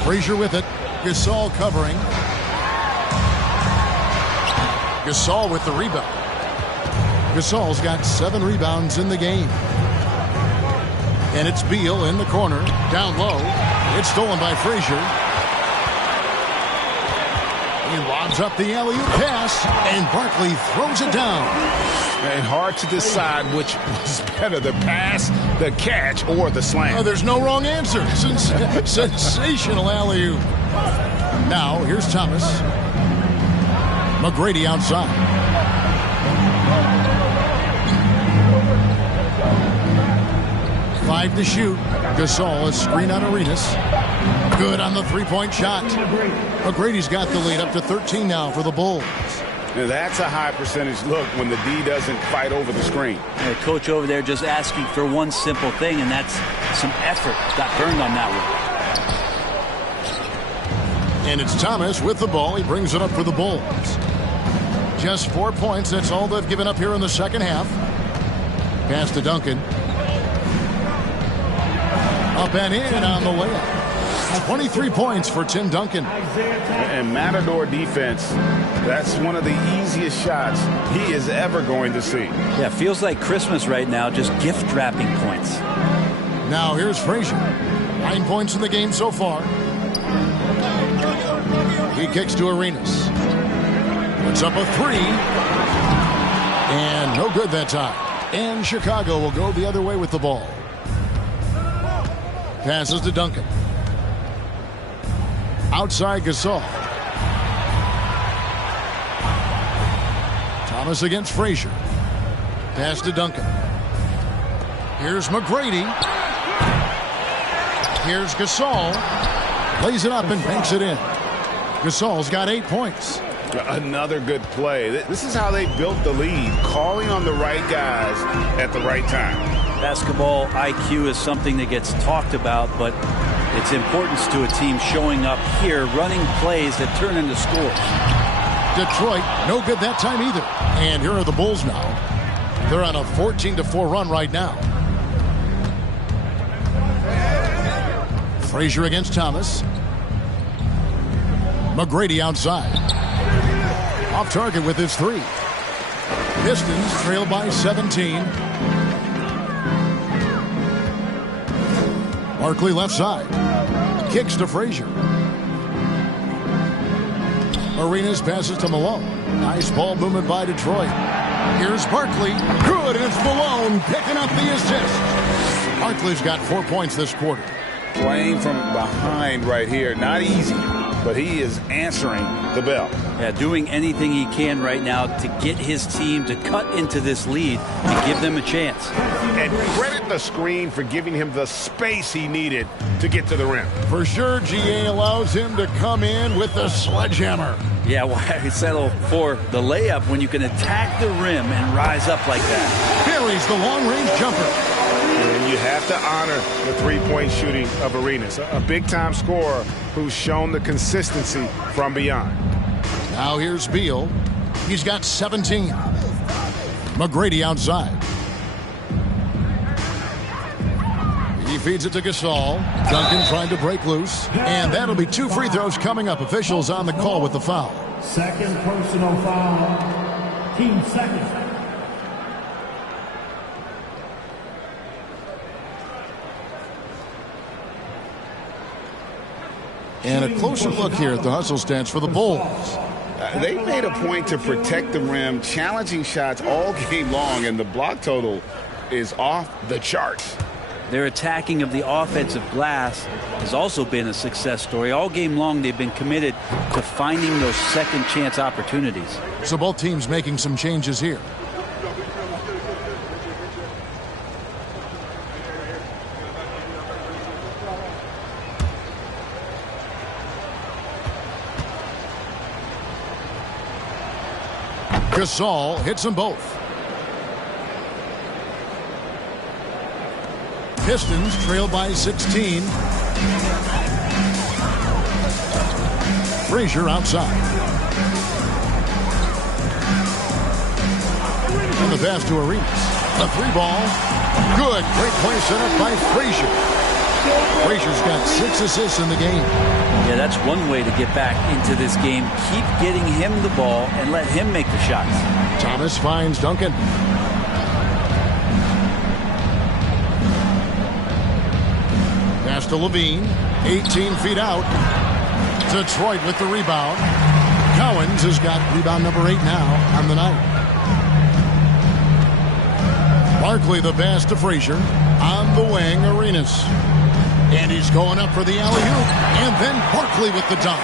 Frazier with it. Gasol covering. Gasol with the rebound. Gasol's got 7 rebounds in the game. And it's Beal in the corner. Down low. It's stolen by Frazier. He lobs up the alley-oop pass, and Barkley throws it down. And hard to decide which was better, the pass, the catch, or the slam. Oh, there's no wrong answer. Sensational alley-oop. Now, here's Thomas. McGrady outside. Five to shoot. Gasol is screen on Arenas. Good on the three-point shot. McGrady's got the lead up to 13 now for the Bulls. Now that's a high percentage look when the D doesn't fight over the screen. The coach over there just asking for one simple thing, and that's some effort. Got burned on that one. And it's Thomas with the ball. He brings it up for the Bulls. Just 4 points. That's all they've given up here in the second half. Pass to Duncan. Up and in on the layup. 23 points for Tim Duncan. And Matador defense, that's one of the easiest shots he is ever going to see. Yeah, feels like Christmas right now, just gift wrapping points. Now here's Frazier. 9 points in the game so far. He kicks to Arenas. Puts up a 3. And no good that time. And Chicago will go the other way with the ball. Passes to Duncan. Outside Gasol. Thomas against Frazier. Pass to Duncan. Here's McGrady. Here's Gasol. Lays it up and banks it in. Gasol's got 8 points. Another good play. This is how they built the lead, calling on the right guys at the right time. Basketball IQ is something that gets talked about, but its importance to a team showing up here, running plays that turn into scores. Detroit, no good that time either. And here are the Bulls now. They're on a 14-4 run right now. Frazier against Thomas. McGrady outside. Off target with his 3. Pistons trail by 17. Barkley left side. Kicks to Frazier. Arenas passes to Malone. Nice ball movement by Detroit. Here's Barkley. Good, and it's Malone picking up the assist. Barkley's got 4 points this quarter. Playing from behind right here. Not easy, but he is answering the bell. Yeah, doing anything he can right now to get his team to cut into this lead and give them a chance. And credit the screen for giving him the space he needed to get to the rim. For sure, GA allows him to come in with the sledgehammer. Yeah, why settle for the layup when you can attack the rim and rise up like that? Buries the long-range jumper. And you have to honor the three-point shooting of Arenas, a big-time scorer who's shown the consistency from beyond. Now here's Beal. He's got 17. McGrady outside. He feeds it to Gasol. Duncan trying to break loose. And that'll be 2 free throws coming up. Officials on the call with the foul. Second personal foul. Team second. And a closer look here at the hustle stats for the Bulls. They made a point to protect the rim, challenging shots all game long, and the block total is off the charts. Their attacking of the offensive glass has also been a success story. All game long, they've been committed to finding those second chance opportunities. So both teams making some changes here. Gasol hits them both. Pistons trail by 16. Frazier outside. And the pass to Arenas. The 3 ball. Good. Great play set up by Frazier. Frazier's got 6 assists in the game. Yeah, that's one way to get back into this game. Keep getting him the ball and let him make the shots. Thomas finds Duncan. Pass to Levine. 18 feet out. Detroit with the rebound. Cowens has got rebound number 8 now on the night. Barkley the pass to Frazier. On the wing, Arenas. And he's going up for the alley-oop. And then Barkley with the dunk.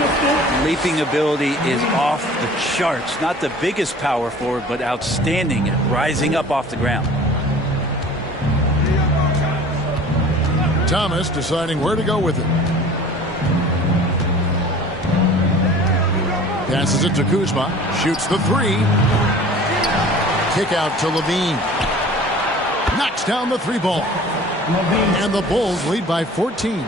Leaping ability is off the charts. Not the biggest power forward, but outstanding at rising up off the ground. Thomas deciding where to go with it. Passes it to Kuzma. Shoots the 3. Kick out to Levine. Knocks down the 3 ball. And the Bulls lead by 14.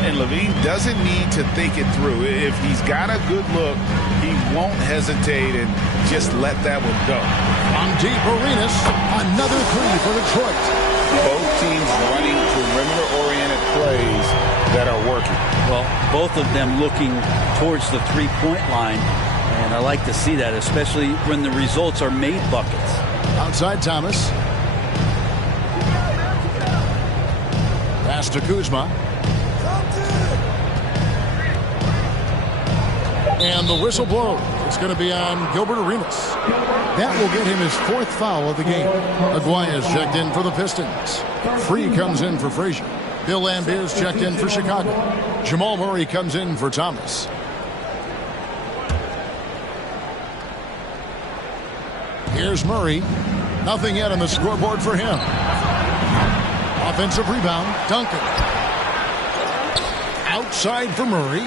And Levine doesn't need to think it through. If he's got a good look, he won't hesitate and just let that one go. From deep, Arenas. Another 3 for Detroit. Both teams running perimeter-oriented plays that are working. Well, both of them looking towards the three-point line. And I like to see that, especially when the results are made buckets. Outside Thomas. Pass to Kuzma. And the whistle blows. It's going to be on Gilbert Arenas. That will get him his 4th foul of the game. Aguaya's checked in for the Pistons. Free comes in for Frazier. Bill Lambier's checked in for Chicago. Jamal Murray comes in for Thomas. Here's Murray. Nothing yet on the scoreboard for him. Offensive rebound, Duncan. Outside for Murray.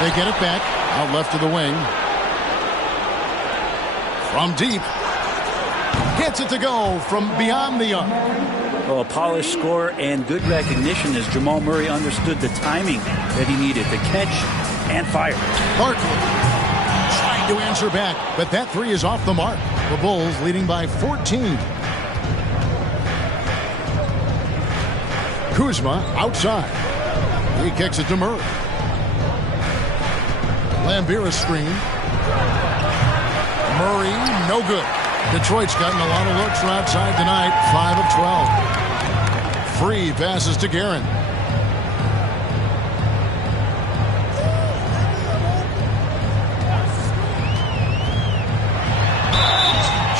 They get it back. Out left to the wing. From deep. Gets it to go from beyond the arc. Well, a polished score and good recognition as Jamal Murray understood the timing that he needed to catch and fire. Barkley trying to answer back, but that 3 is off the mark. The Bulls leading by 14. Kuzma outside. He kicks it to Murray. Lambier screen. Murray, no good. Detroit's gotten a lot of looks from outside tonight. 5 of 12. Free passes to Guerin.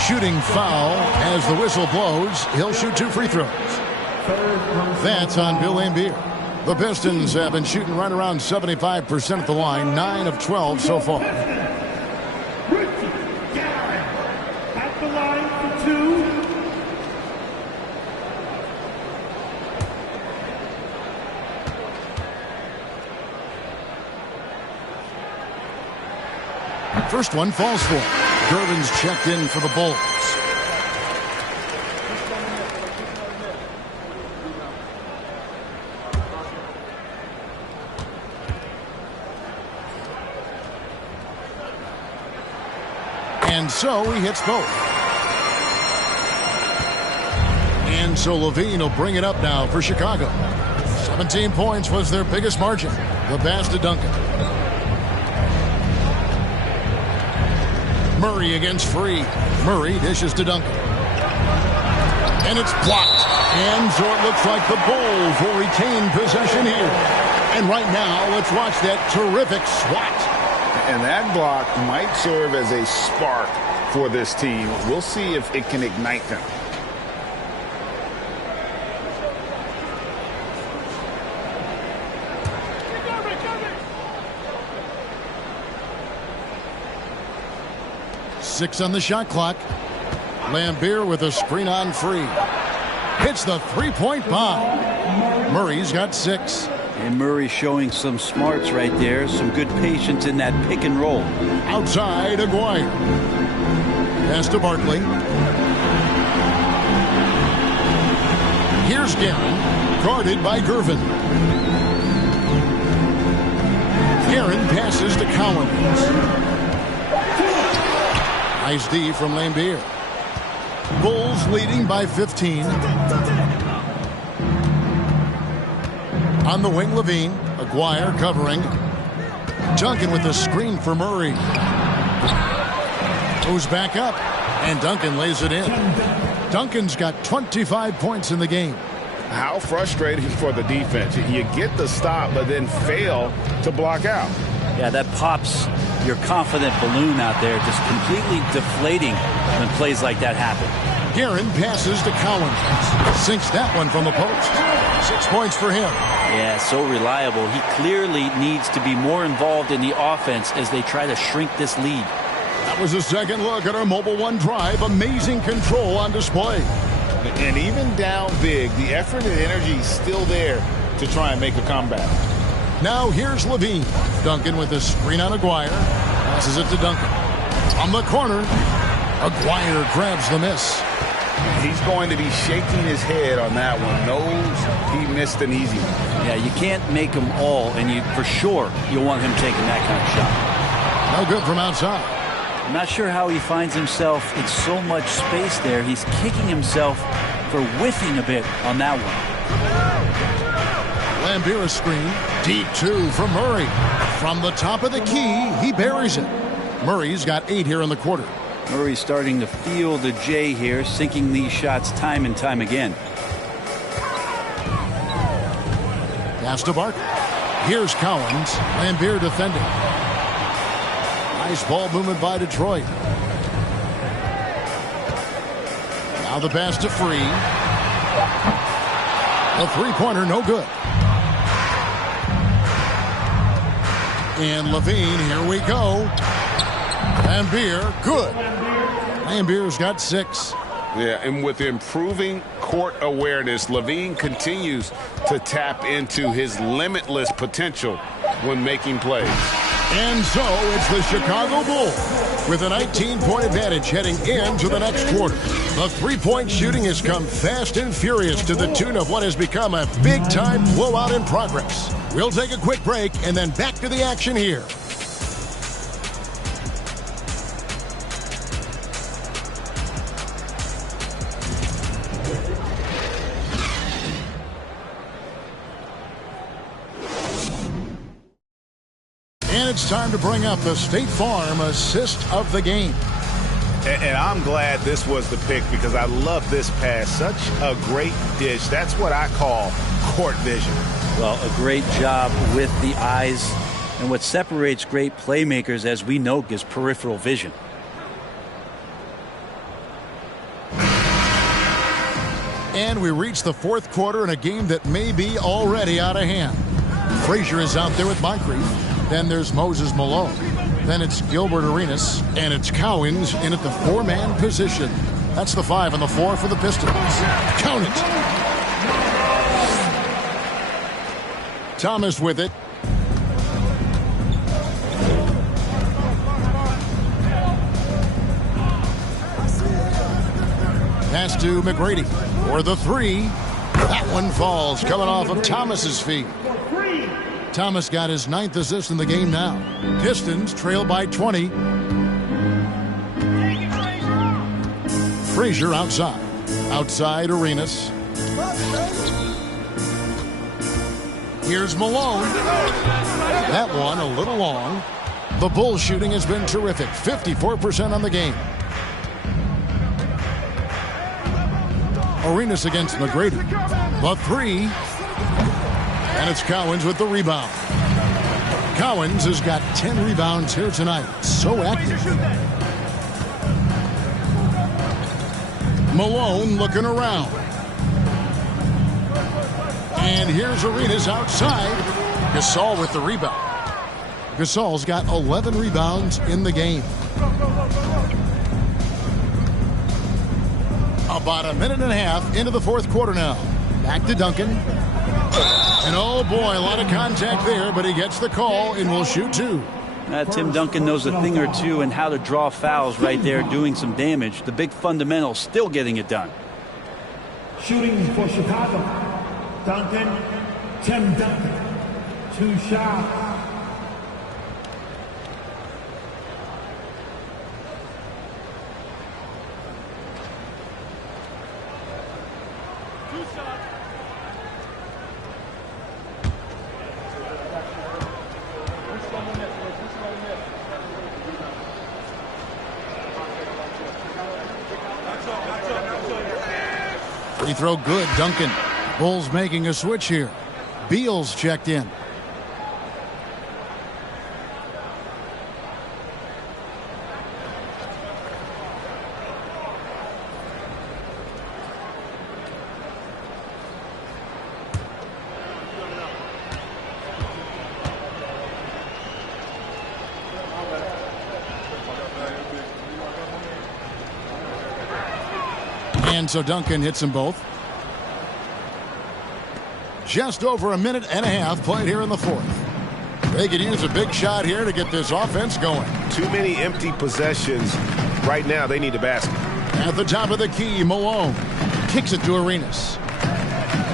Shooting foul as the whistle blows. He'll shoot 2 free throws. That's on Bill Lambier. The Pistons have been shooting right around 75% at the line. 9 of 12 so far. At the line for 2. First one falls for. Gervin's checked in for the Bulls. And so he hits both. And so Levine will bring it up now for Chicago. 17 points was their biggest margin. The pass to Duncan. Murray against Free. Murray dishes to Duncan. And it's blocked. And so it looks like the Bulls will retain possession here. And right now, let's watch that terrific swat. And that block might serve as a spark for this team. We'll see if it can ignite them. Six on the shot clock. Lambier with a screen on Free. Hits the three-point bomb. Murray's got 6. And Murray showing some smarts right there. Some good patience in that pick and roll. Outside, Aguirre. Pass to Barkley. Here's Guerin. Guarded by Gervin. Guerin passes to Cowens. Nice D from Lambier. Bulls leading by 15. On the wing, Levine. Aguirre covering. Duncan with the screen for Murray. Goes back up. And Duncan lays it in. Duncan's got 25 points in the game. How frustrating for the defense. You get the stop, but then fail to block out. Yeah, that pops your confident balloon out there, just completely deflating when plays like that happen. Guerin passes to Collins. Sinks that one from the post. 6 points for him. Yeah, so reliable. He clearly needs to be more involved in the offense as they try to shrink this lead. That was a second look at our Mobile One drive. Amazing control on display. And even down big, the effort and energy is still there to try and make a comeback. Now here's Levine. Duncan with the screen on Aguirre. Passes it to Duncan. From the corner, Aguirre grabs the miss. He's going to be shaking his head on that one. Knows he missed an easy one. Yeah, you can't make them all, and for sure you'll want him taking that kind of shot. No good from outside. I'm not sure how he finds himself in so much space there. He's kicking himself for whiffing a bit on that one. Lambier screen. Deep two from Murray. From the top of the key, he buries it. Murray's got 8 here in the quarter. Murray's starting to feel the J here, sinking these shots time and time again. Pass to Barker. Here's Collins. Lambier defending. Nice ball movement by Detroit. Now the pass to Free. The three-pointer, no good. And Levine, here we go. Lambier, good. Lambier's got 6. Yeah, and with improving court awareness, Levine continues to tap into his limitless potential when making plays. And so it's the Chicago Bulls with a 19-point advantage heading into the next quarter. The three-point shooting has come fast and furious to the tune of what has become a big-time blowout in progress. We'll take a quick break and then back to the action here. It's time to bring up the State Farm assist of the game. And I'm glad this was the pick because I love this pass. Such a great dish. That's what I call court vision. Well, a great job with the eyes. And what separates great playmakers, as we know, is peripheral vision. And we reach the fourth quarter in a game that may be already out of hand. Frazier is out there with Moncrief. Then there's Moses Malone. Then it's Gilbert Arenas. And it's Cowens in at the 4-man position. That's the 5 and the 4 for the Pistons. Count it. Thomas with it. Pass to McGrady for the 3. That one falls, coming off of Thomas's feet. Thomas got his 9th assist in the game now. Pistons trail by 20. Frazier outside. Outside Arenas. Here's Malone. That one a little long. The Bulls shooting has been terrific. 54% on the game. Arenas against McGrady. The 3. And it's Cowens with the rebound. Cowens has got 10 rebounds here tonight. So active. Malone looking around. And here's Arenas outside. Gasol with the rebound. Gasol's got 11 rebounds in the game. About a minute and a half into the fourth quarter now. Back to Duncan. And oh boy, a lot of contact there, but he gets the call and will shoot 2. Tim Duncan knows a thing or two and how to draw fouls right there, doing some damage. The big fundamental still getting it done. Shooting for Chicago. Tim Duncan. 2 shots. Free throw good, Duncan. Bulls making a switch here. Beal's checked in. And so Duncan hits them both. Just over a minute and a half played here in the fourth. They could use a big shot here to get this offense going. Too many empty possessions. Right now, they need a basket. At the top of the key, Malone kicks it to Arenas.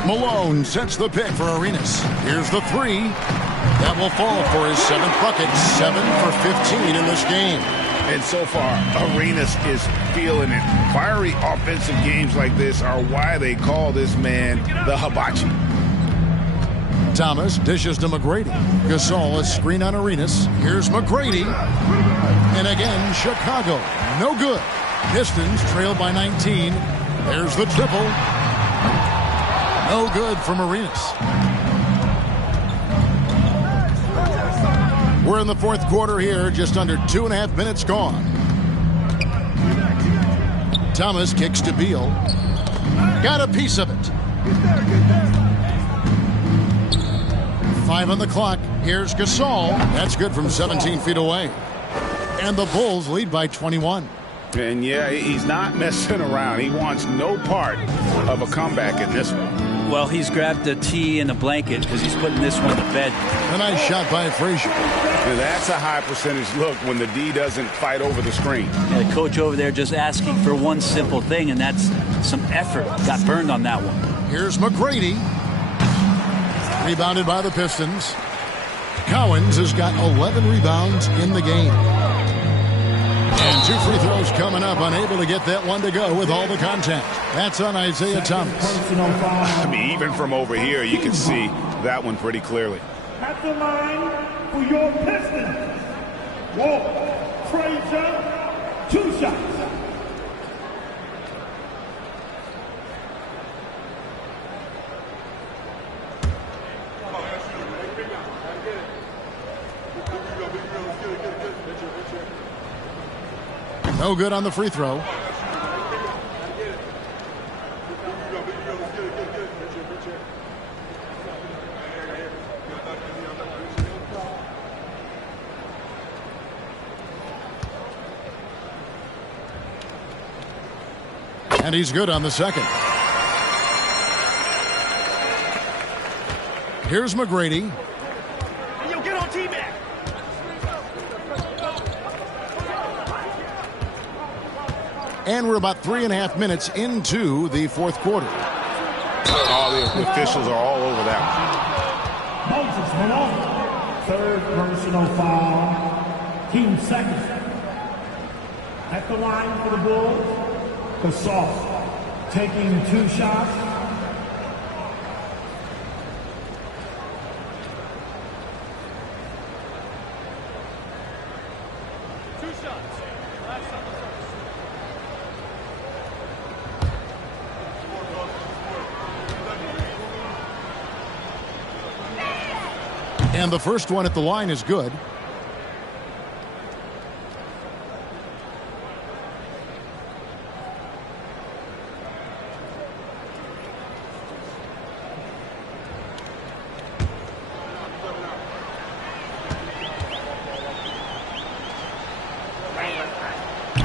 Malone sets the pick for Arenas. Here's the three. That will fall for his 7th bucket. 7 for 15 in this game. And so far, Arenas is feeling it. Fiery offensive games like this are why they call this man the hibachi. Thomas dishes to McGrady. Gasol, a screen on Arenas. Here's McGrady. And again, Chicago. No good. Pistons trail by 19. There's the triple. No good from Arenas. We're in the fourth quarter here. Just under 2.5 minutes gone. Thomas kicks to Beal. Got a piece of it. 5 on the clock. Here's Gasol. That's good from 17 feet away. And the Bulls lead by 21. And yeah, he's not messing around. He wants no part of a comeback in this one. Well, he's grabbed a tee and a blanket because he's putting this one to bed. A nice shot by Frazier. And that's a high percentage look when the D doesn't fight over the screen. Yeah, the coach over there just asking for one simple thing, and that's some effort. Got burned on that one. Here's McGrady. Rebounded by the Pistons. Cowens has got 11 rebounds in the game. And 2 free throws coming up. Unable to get that one to go with all the contact. That's on Isaiah Thomas. I mean, even from over here, you can see that one pretty clearly. At the line for your Pistons, Walt Frazier, 2 shots. No good on the free throw. And he's good on the second. Here's McGrady. Yo, get on T-Mac. And we're about 3.5 minutes into the fourth quarter. All the officials are all over that Moses Malone, 3rd personal foul, team 2nd. At the line for the Bulls, Gasol taking 2 shots. And the first one at the line is good.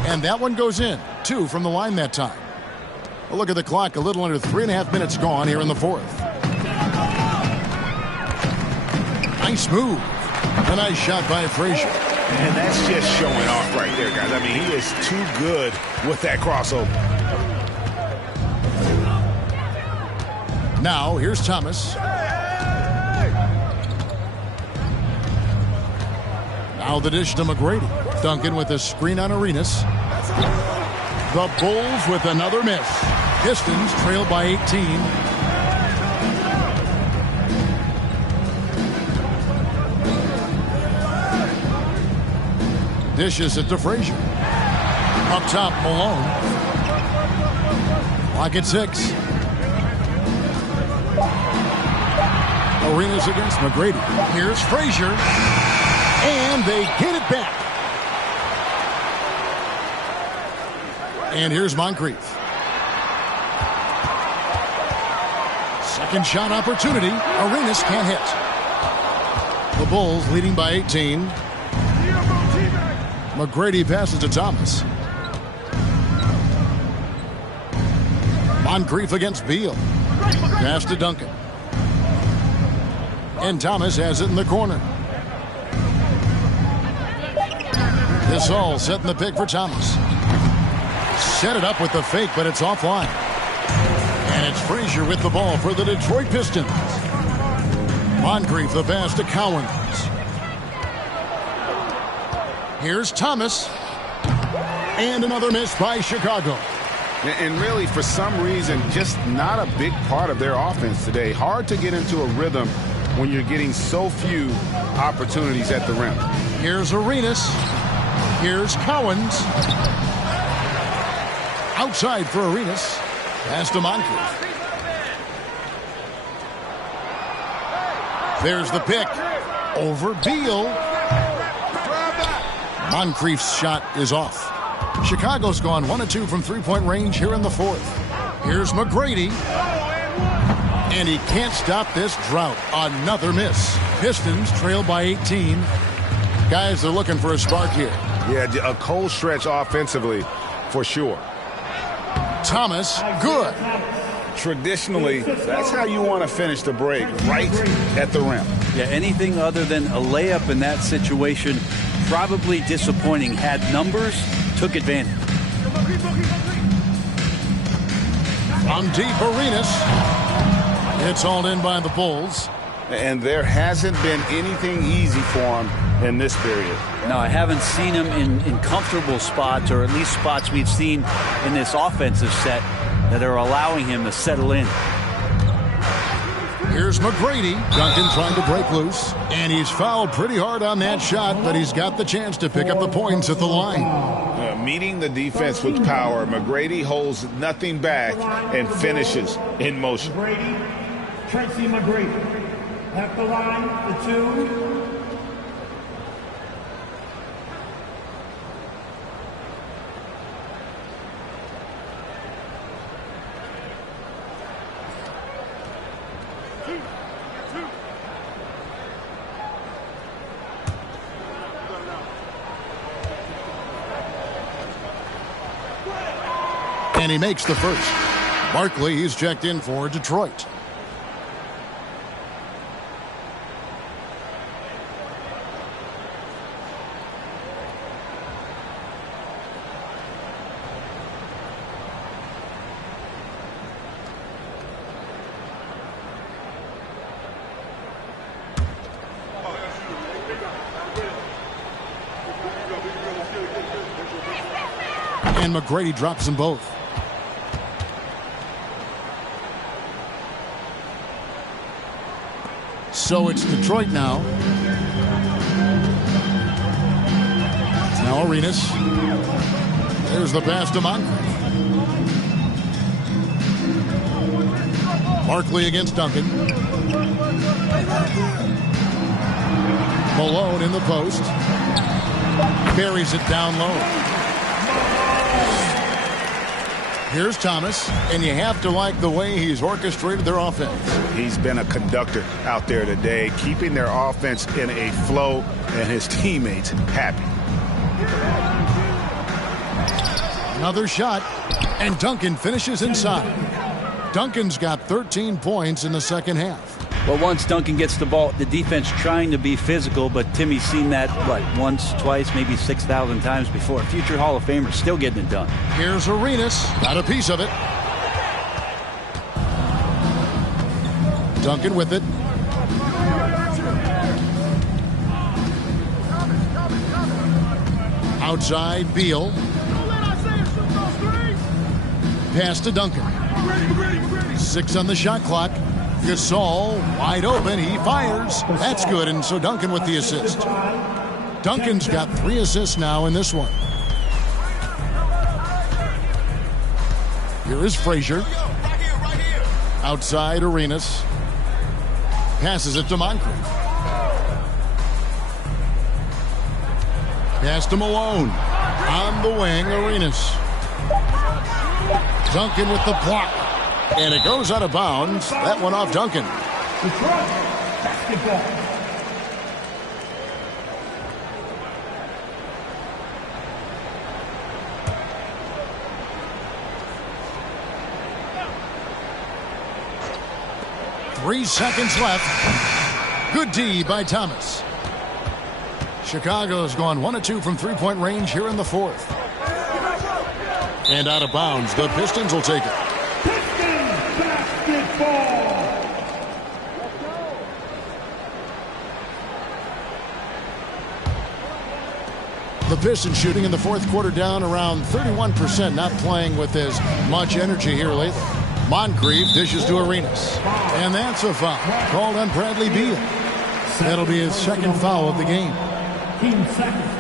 And that one goes in. 2 from the line that time. A look at the clock. A little under 3.5 minutes gone here in the fourth. Nice move. A nice shot by Frazier. And that's just showing off right there, guys. I mean, he is too good with that crossover. Now, here's Thomas. Now the dish to McGrady. Duncan with a screen on Arenas. The Bulls with another miss. Pistons trail by 18. Dishes it to Frazier. Up top, Malone. Clock at 6. Arenas against McGrady. Here's Frazier. And they get it back. And here's Moncrief. Second shot opportunity. Arenas can't hit. The Bulls leading by 18. McGrady passes to Thomas. Moncrief against Beal. Pass to Duncan. And Thomas has it in the corner. This all setting the pick for Thomas. Set it up with the fake, but it's offline. And it's Frazier with the ball for the Detroit Pistons. Moncrief the pass to Cowens. Here's Thomas. And another miss by Chicago. And really, for some reason, just not a big part of their offense today. Hard to get into a rhythm when you're getting so few opportunities at the rim. Here's Arenas. Here's Cowens. Outside for Arenas. Pass to Moncrief. There's the pick. Over Beal. Moncrief's shot is off. Chicago's gone 1 of 2 from three-point range here in the fourth. Here's McGrady. And he can't stop this drought. Another miss. Pistons trail by 18. Guys, they're looking for a spark here. Yeah, a cold stretch offensively for sure. Thomas, good. Traditionally, that's how you want to finish the break, right at the rim. Yeah, anything other than a layup in that situation, probably disappointing. Had numbers, took advantage. From deep, Arenas. It's hauled in by the Bulls. And there hasn't been anything easy for him in this period. No, I haven't seen him in comfortable spots, or at least spots we've seen in this offensive set that are allowing him to settle in. Here's McGrady. Duncan trying to break loose. And he's fouled pretty hard on that shot, but he's got the chance to pick up the points at the line. Meeting the defense with power, McGrady holds nothing back and finishes in motion. Tracy McGrady at the line, the 2. And he makes the first. Barkley is checked in for Detroit. And McGrady drops them both. So it's Detroit now. Now Arenas. There's the pass to Moncrief. Barkley against Duncan. Malone in the post. Buries it down low. Here's Thomas, and you have to like the way he's orchestrated their offense. He's been a conductor out there today, keeping their offense in a flow and his teammates happy. Another shot, and Duncan finishes inside. Duncan's got 13 points in the second half. Well, once Duncan gets the ball, the defense trying to be physical, but Timmy's seen that, once, twice, maybe 6,000 times before. Future Hall of Famer still getting it done. Here's Arenas. Got a piece of it. Duncan with it. Outside, Beal. Pass to Duncan. 6 on the shot clock. Gasol wide open. He fires. That's good. And so Duncan with the assist. Duncan's got 3 assists now in this one. Here is Frazier. Outside, Arenas. Passes it to Moncrief. Pass to Malone. On the wing, Arenas. Duncan with the block. And it goes out of bounds. That one off Duncan. Detroit basketball. Three seconds left. Good D by Thomas. Chicago's gone 1 of 2 from three-point range here in the fourth. And out of bounds. The Pistons will take it. Pistons basketball. The Pistons shooting in the fourth quarter down around 31%, not playing with as much energy here lately. Moncrief dishes to Arenas. And that's a foul called on Bradley Beal. That'll be his second foul of the game. 15 seconds.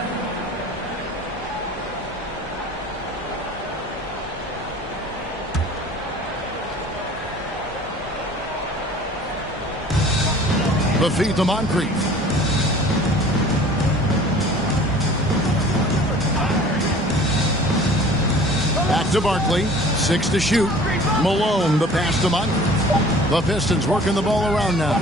The feed to Moncrief. Back to Barkley. 6 to shoot. Malone, the pass to Moncrief. The Pistons working the ball around now.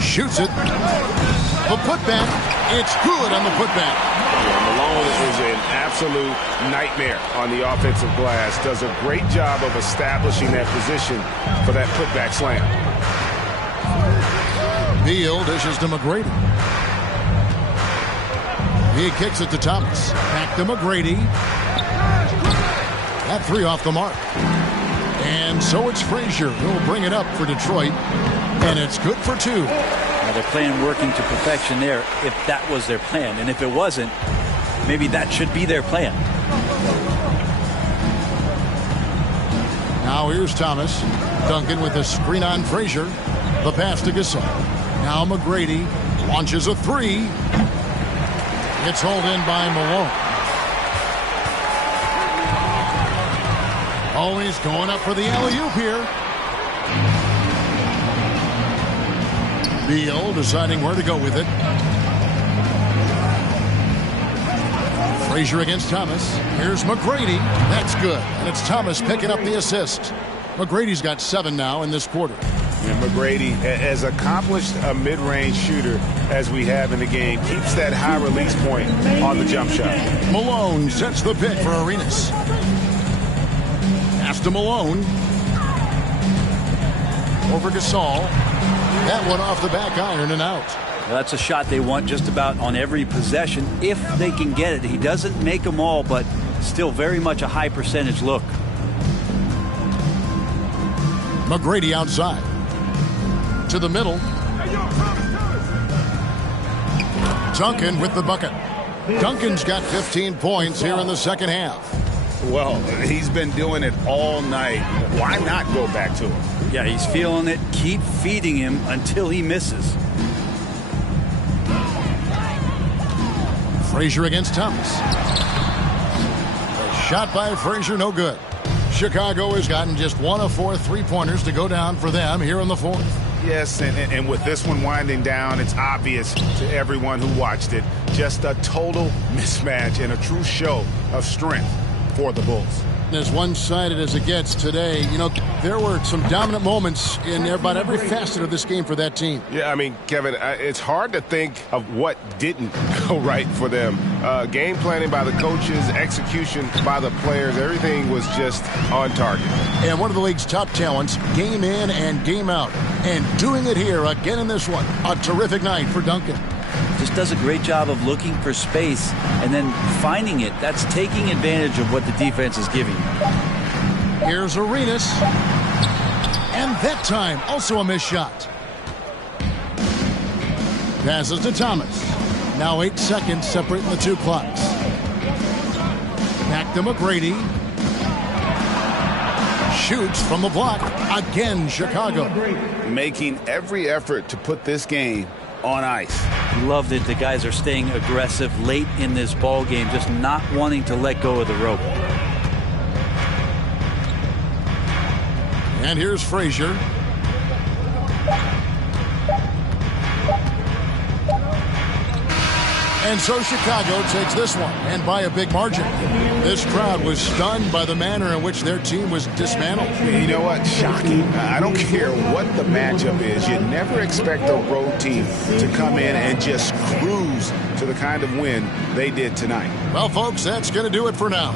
Shoots it. The putback. It's good on the putback. Yeah, Malone is an absolute nightmare on the offensive glass. Does a great job of establishing that position for that putback slam. Beal dishes to McGrady. He kicks it to Thomas. Back to McGrady. That three off the mark. And so it's Frazier who'll bring it up for Detroit. And it's good for 2. Now they're playing working to perfection there if that was their plan. And if it wasn't, maybe that should be their plan. Now here's Thomas. Duncan with a screen on Frazier. The pass to Gasol. Now McGrady launches a 3. It's hauled in by Malone. Always going up for the alley-oop here. Beal deciding where to go with it. Frazier against Thomas. Here's McGrady. That's good. And it's Thomas picking up the assist. McGrady's got 7 now in this quarter. And McGrady, as accomplished a mid-range shooter as we have in the game, keeps that high release point on the jump shot. Malone sets the pick for Arenas. Pass to Malone. Over Gasol. That one off the back iron and out. Well, that's a shot they want just about on every possession if they can get it. He doesn't make them all, but still very much a high percentage look. McGrady outside. To the middle. Duncan with the bucket. Duncan's got 15 points here in the second half. Well, he's been doing it all night. Why not go back to him? Yeah, he's feeling it. Keep feeding him until he misses. Frazier against Thomas. A shot by Frazier, no good. Chicago has gotten just 1 of 4 3-pointers to go down for them here in the fourth. Yes, and with this one winding down, it's obvious to everyone who watched it. Just a total mismatch and a true show of strength for the Bulls. As one-sided as it gets today, you know, there were some dominant moments in about every facet of this game for that team. Yeah, I mean, Kevin, it's hard to think of what didn't go right for them. Game planning by the coaches, execution by the players, everything was just on target. And one of the league's top talents, game in and game out. And doing it here again in this one. A terrific night for Duncan. Just does a great job of looking for space and then finding it. That's taking advantage of what the defense is giving you. Here's Arenas. And that time, also a missed shot. Passes to Thomas. Now 8 seconds separating the 2 clocks. Back to McGrady. Shoots from the block. Again, Chicago. Making every effort to put this game on ice. Love that the guys are staying aggressive late in this ball game, just not wanting to let go of the rope. And here's Frazier. And so Chicago takes this one, and by a big margin. This crowd was stunned by the manner in which their team was dismantled. You know what? Shocking. I don't care what the matchup is. You never expect a road team to come in and just cruise to the kind of win they did tonight. Well, folks, that's going to do it for now.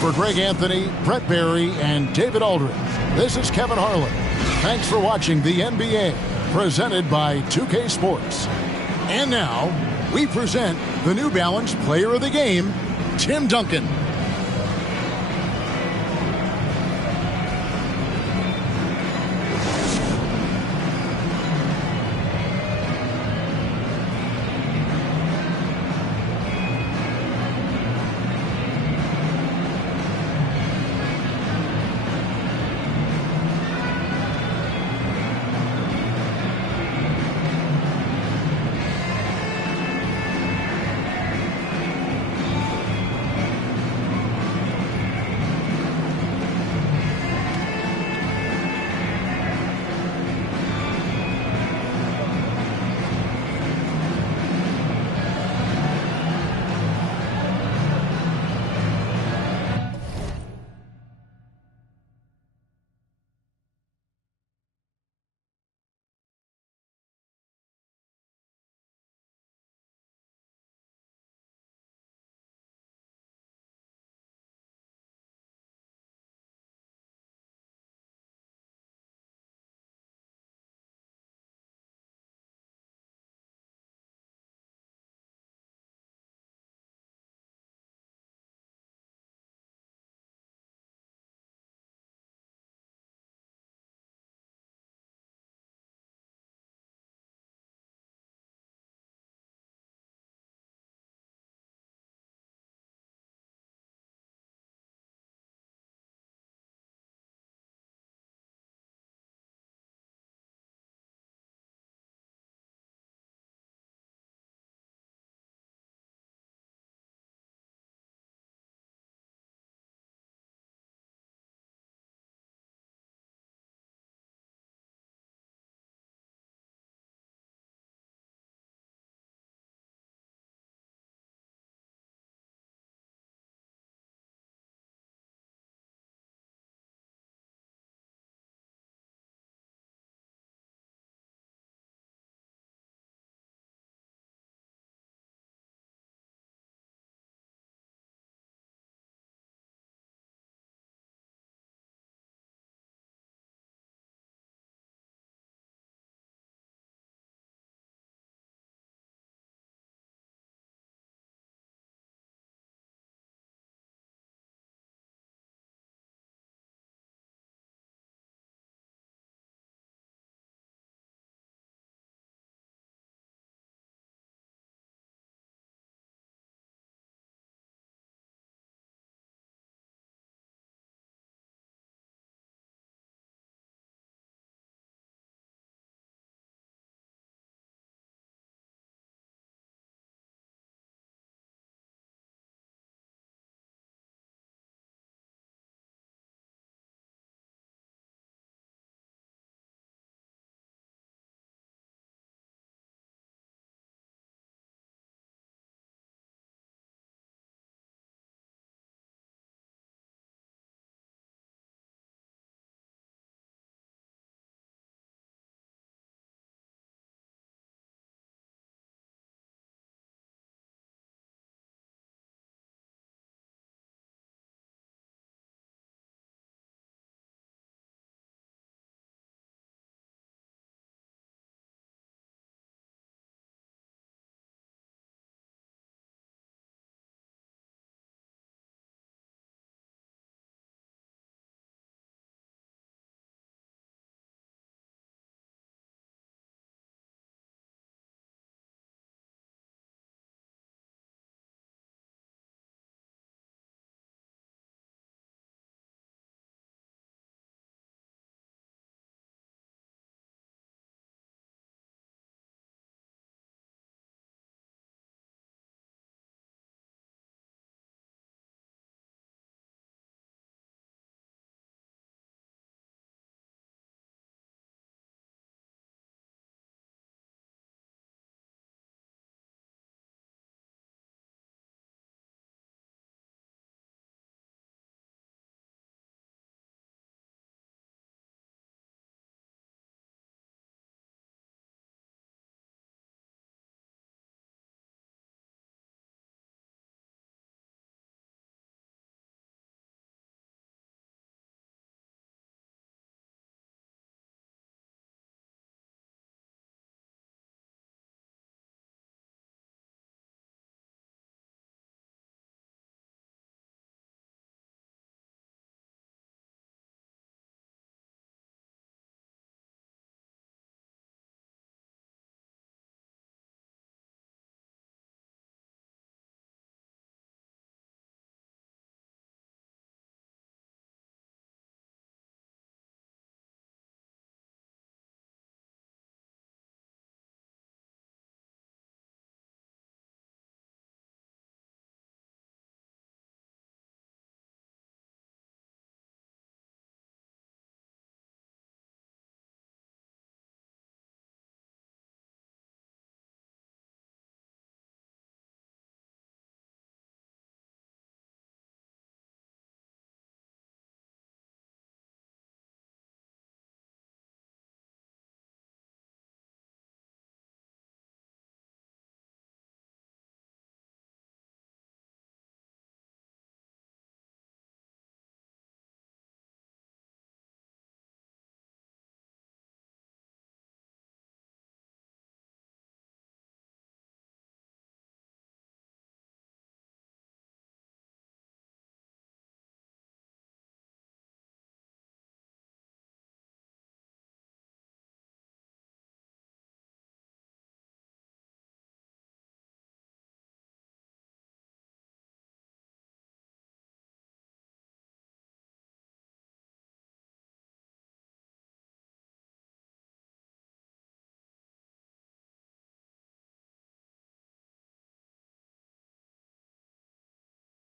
For Greg Anthony, Brett Barry, and David Aldridge, this is Kevin Harlan. Thanks for watching the NBA, presented by 2K Sports. And now, we present the New Balance Player of the Game, Tim Duncan.